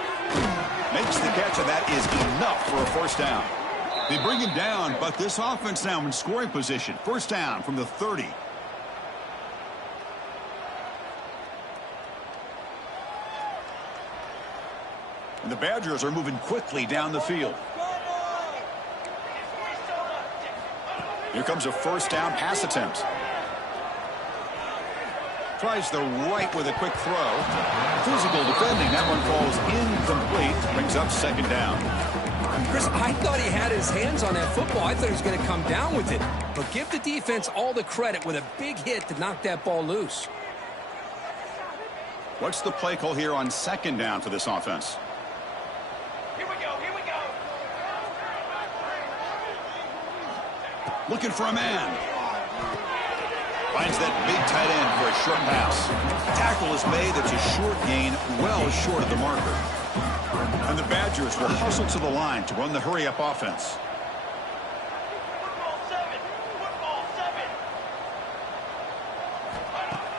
Makes the catch, and that is enough for a first down. They bring him down, but this offense now in scoring position. First down from the 30. And the Badgers are moving quickly down the field. Here comes a first down pass attempt. Tries the right with a quick throw. Physical defending. That one falls incomplete. Brings up 2nd down. Chris, I thought he had his hands on that football. I thought he was going to come down with it. But give the defense all the credit with a big hit to knock that ball loose. What's the play call here on 2nd down for this offense? Looking for a man. Finds that big tight end for a short pass. Tackle is made. That's a short gain, well short of the marker. And the Badgers will hustle to the line to run the hurry-up offense.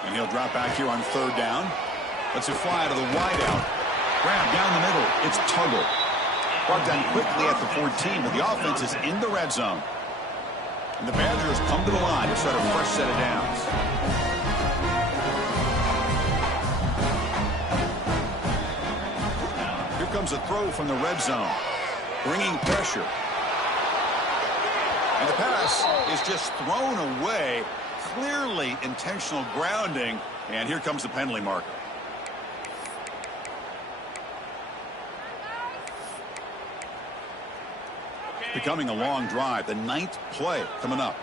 And he'll drop back here on 3rd down. Lets it fly to the wideout. Grab down the middle. It's Tuggle. Brought down quickly at the 14, but the offense is in the red zone. And the Badgers come to the line to start a fresh set of downs. Here comes a throw from the red zone, bringing pressure. And the pass is just thrown away. Clearly intentional grounding. And here comes the penalty marker. Becoming a long drive. The 9th play coming up.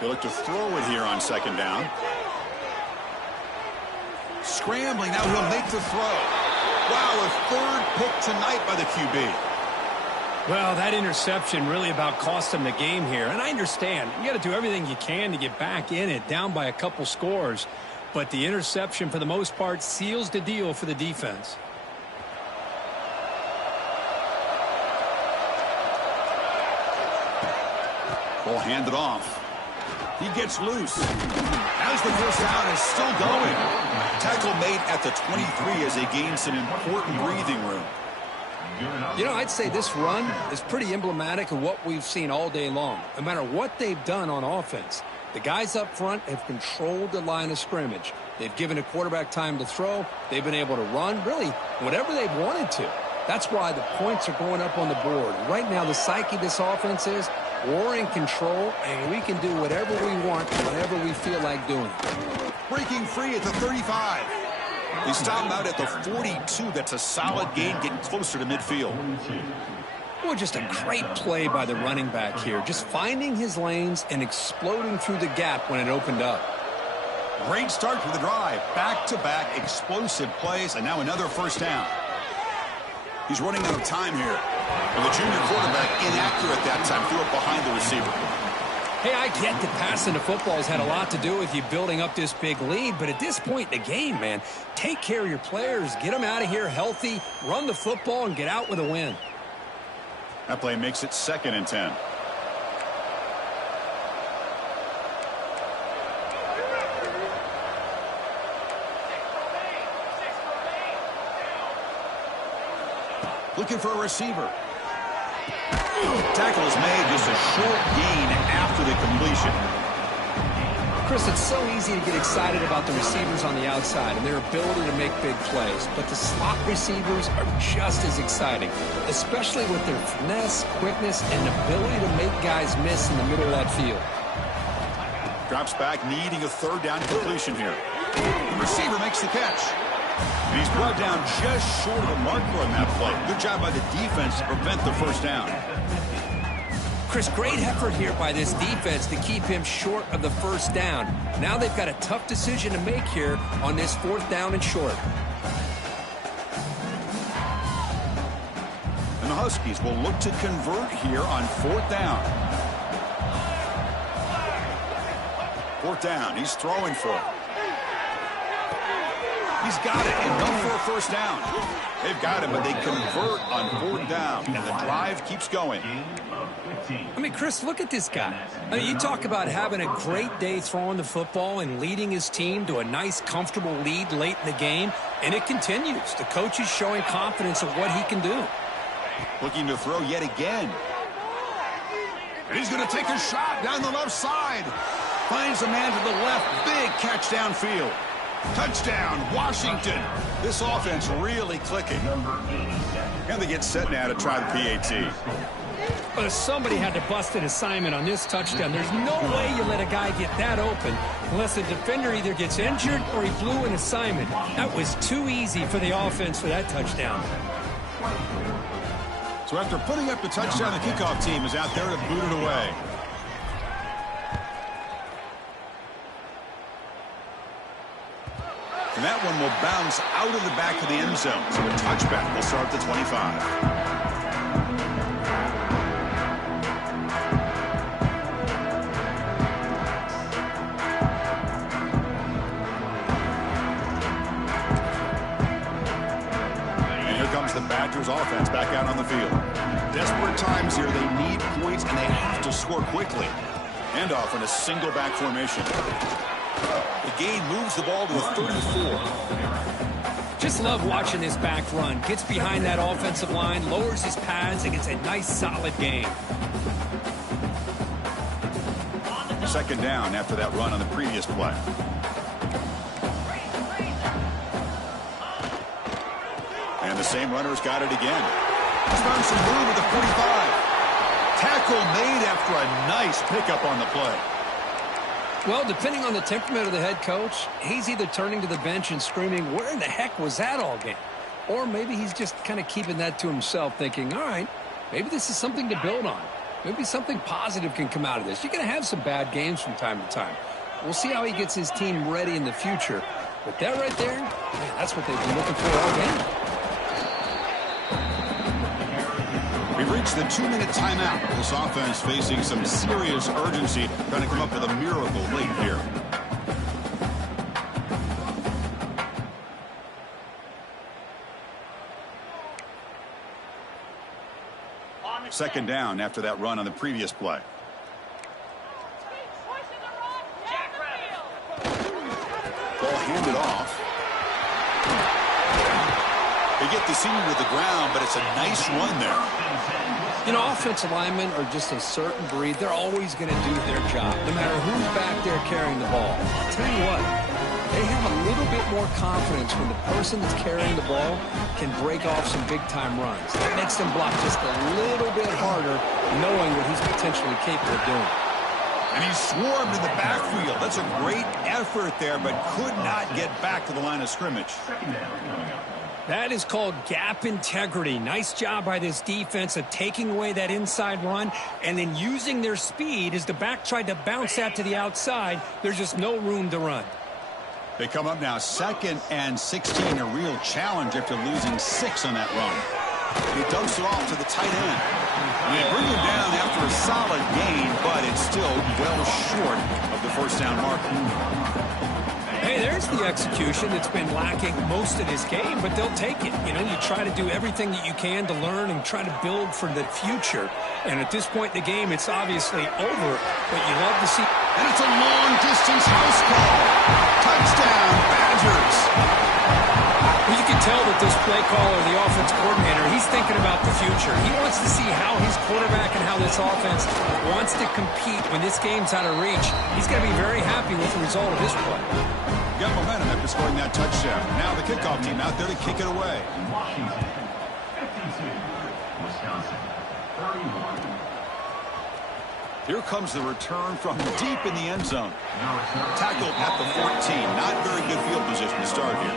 He'll look to throw it here on second down. Scrambling, now he'll make the throw. Wow, a third pick tonight by the QB. Well, that interception really about cost him the game here. And I understand. You got to do everything you can to get back in it, down by a couple scores. But the interception, for the most part, seals the deal for the defense. Ball handed off. He gets loose. As the first down is still going. Tackle made at the 23 as they gain some important breathing room. You know, I'd say this run is pretty emblematic of what we've seen all day long. No matter what they've done on offense, the guys up front have controlled the line of scrimmage. They've given the quarterback time to throw. They've been able to run, really, whatever they've wanted to. That's why the points are going up on the board. Right now, the psyche of this offense is we're in control, and we can do whatever we want, whenever we feel like doing it. Breaking free at the 35. They stop him out at the 42. That's a solid gain, getting closer to midfield. Well, just a great play by the running back here. Just finding his lanes and exploding through the gap when it opened up. Great start for the drive. Back-to-back explosive plays, and now another first down. He's running out of time here. Well, the junior quarterback inaccurate that time. Threw it behind the receiver. Hey, I get that passing the football has had a lot to do with you building up this big lead, but at this point in the game, man, take care of your players. Get them out of here healthy, run the football, and get out with a win. That play makes it 2nd and 10. Looking for a receiver. Tackle is made, just a short gain after the completion. Chris, it's so easy to get excited about the receivers on the outside and their ability to make big plays, but the slot receivers are just as exciting, especially with their finesse, quickness, and ability to make guys miss in the middle of that field. Drops back, needing a third down completion here. The receiver makes the catch. And he's brought down just short of the marker on that play. Good job by the defense to prevent the first down. Chris, great effort here by this defense to keep him short of the first down. Now they've got a tough decision to make here on this 4th down and short. And the Huskies will look to convert here on 4th down. 4th down, he's throwing for it. He's got it, enough for a first down. They've got it, but they convert on 4th down, and the drive keeps going. I mean, Chris, look at this guy. I mean, you talk about having a great day throwing the football and leading his team to a nice, comfortable lead late in the game, and it continues. The coach is showing confidence of what he can do. Looking to throw yet again. And he's going to take a shot down the left side. Finds a man to the left. Big catch downfield. Touchdown, Washington. This offense really clicking. And they get set now to try the PAT. But somebody had to bust an assignment on this touchdown. There's no way you let a guy get that open unless the defender either gets injured or he blew an assignment. That was too easy for the offense for that touchdown. So after putting up the touchdown, the kickoff team is out there to boot it away. And that one will bounce out of the back of the end zone. So a touchback will start the 25. The Badgers offense back out on the field. Desperate times here. They need points, and they have to score quickly. And off in a single back formation. The gain moves the ball to the 34. Just love watching this back run. Gets behind that offensive line, lowers his pads, and gets a nice, solid gain. 2nd down after that run on the previous play. And the same runner's got it again. He's found some room at the 45. Tackle made after a nice pickup on the play. Well, depending on the temperament of the head coach, he's either turning to the bench and screaming, where in the heck was that all game? Or maybe he's just kind of keeping that to himself, thinking, all right, maybe this is something to build on. Maybe something positive can come out of this. You're going to have some bad games from time to time. We'll see how he gets his team ready in the future. But that right there, man, that's what they've been looking for all game. We've reached the 2-minute timeout. This offense facing some serious urgency, trying to come up with a miracle late here. Second down after that run on the previous play. Ball handed off. They get the senior to the ground, but it's a nice run there. You know, offensive linemen are just a certain breed. They're always going to do their job, no matter who's back there carrying the ball. I'll tell you what, they have a little bit more confidence when the person that's carrying the ball can break off some big-time runs. That makes them block just a little bit harder, knowing what he's potentially capable of doing. And he swarmed in the backfield. That's a great effort there, but could not get back to the line of scrimmage. That is called gap integrity. Nice job by this defense of taking away that inside run and then using their speed as the back tried to bounce that to the outside. There's just no room to run. They come up now 2nd and 16, a real challenge after losing 6 on that run. And he dumps it off to the tight end. And they bring him down after a solid gain, but it's still well short of the first down marker. Hey, there's the execution that's been lacking most of this game, but they'll take it. You know, you try to do everything that you can to learn and try to build for the future. And at this point in the game, it's obviously over, but you love to see. And it's a long-distance house call. Touchdown, Badgers. Well, you can tell that this play caller, the offense coordinator, he's thinking about the future. He wants to see how his quarterback and how this offense wants to compete when this game's out of reach. He's going to be very happy with the result of this play. Got momentum after scoring that touchdown. Now the kickoff team out there to kick it away. Washington, 52. Wisconsin, 31. Here comes the return from deep in the end zone. Tackled at the 14. Not very good field position to start here.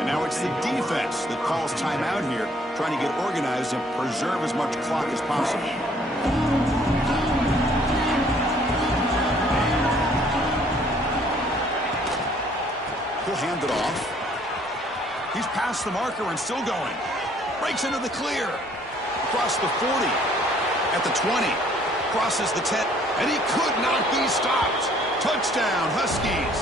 And now it's the defense that calls timeout here, trying to get organized and preserve as much clock as possible. He'll hand it off. He's past the marker and still going. Breaks into the clear. Across the 40. At the 20. Crosses the 10. And he could not be stopped. Touchdown, Huskies.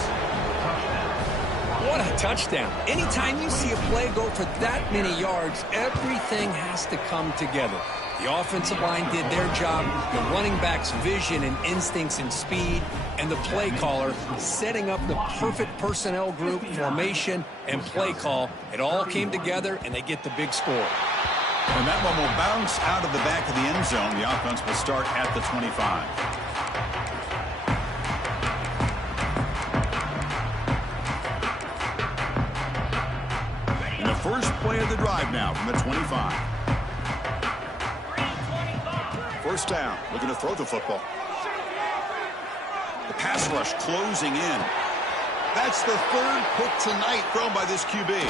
What a touchdown. Anytime you see a play go for that many yards, everything has to come together. The offensive line did their job, the running back's vision and instincts and speed, and the play caller setting up the perfect personnel group, formation, and play call. It all came together, and they get the big score. And that one will bounce out of the back of the end zone. The offense will start at the 25. And the first play of the drive now from the 25. First down, looking to throw the football. The pass rush closing in. That's the 3rd pick tonight thrown by this QB.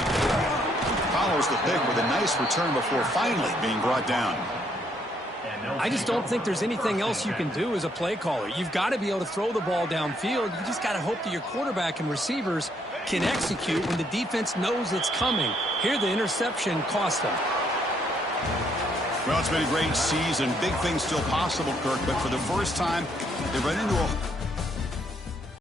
Follows the pick with a nice return before finally being brought down. I just don't think there's anything else you can do as a play caller. You've got to be able to throw the ball downfield. You just got to hope that your quarterback and receivers can execute when the defense knows it's coming. Here, the interception cost them. Well, it's been a great season. Big things still possible, Kirk, but for the first time, they run into a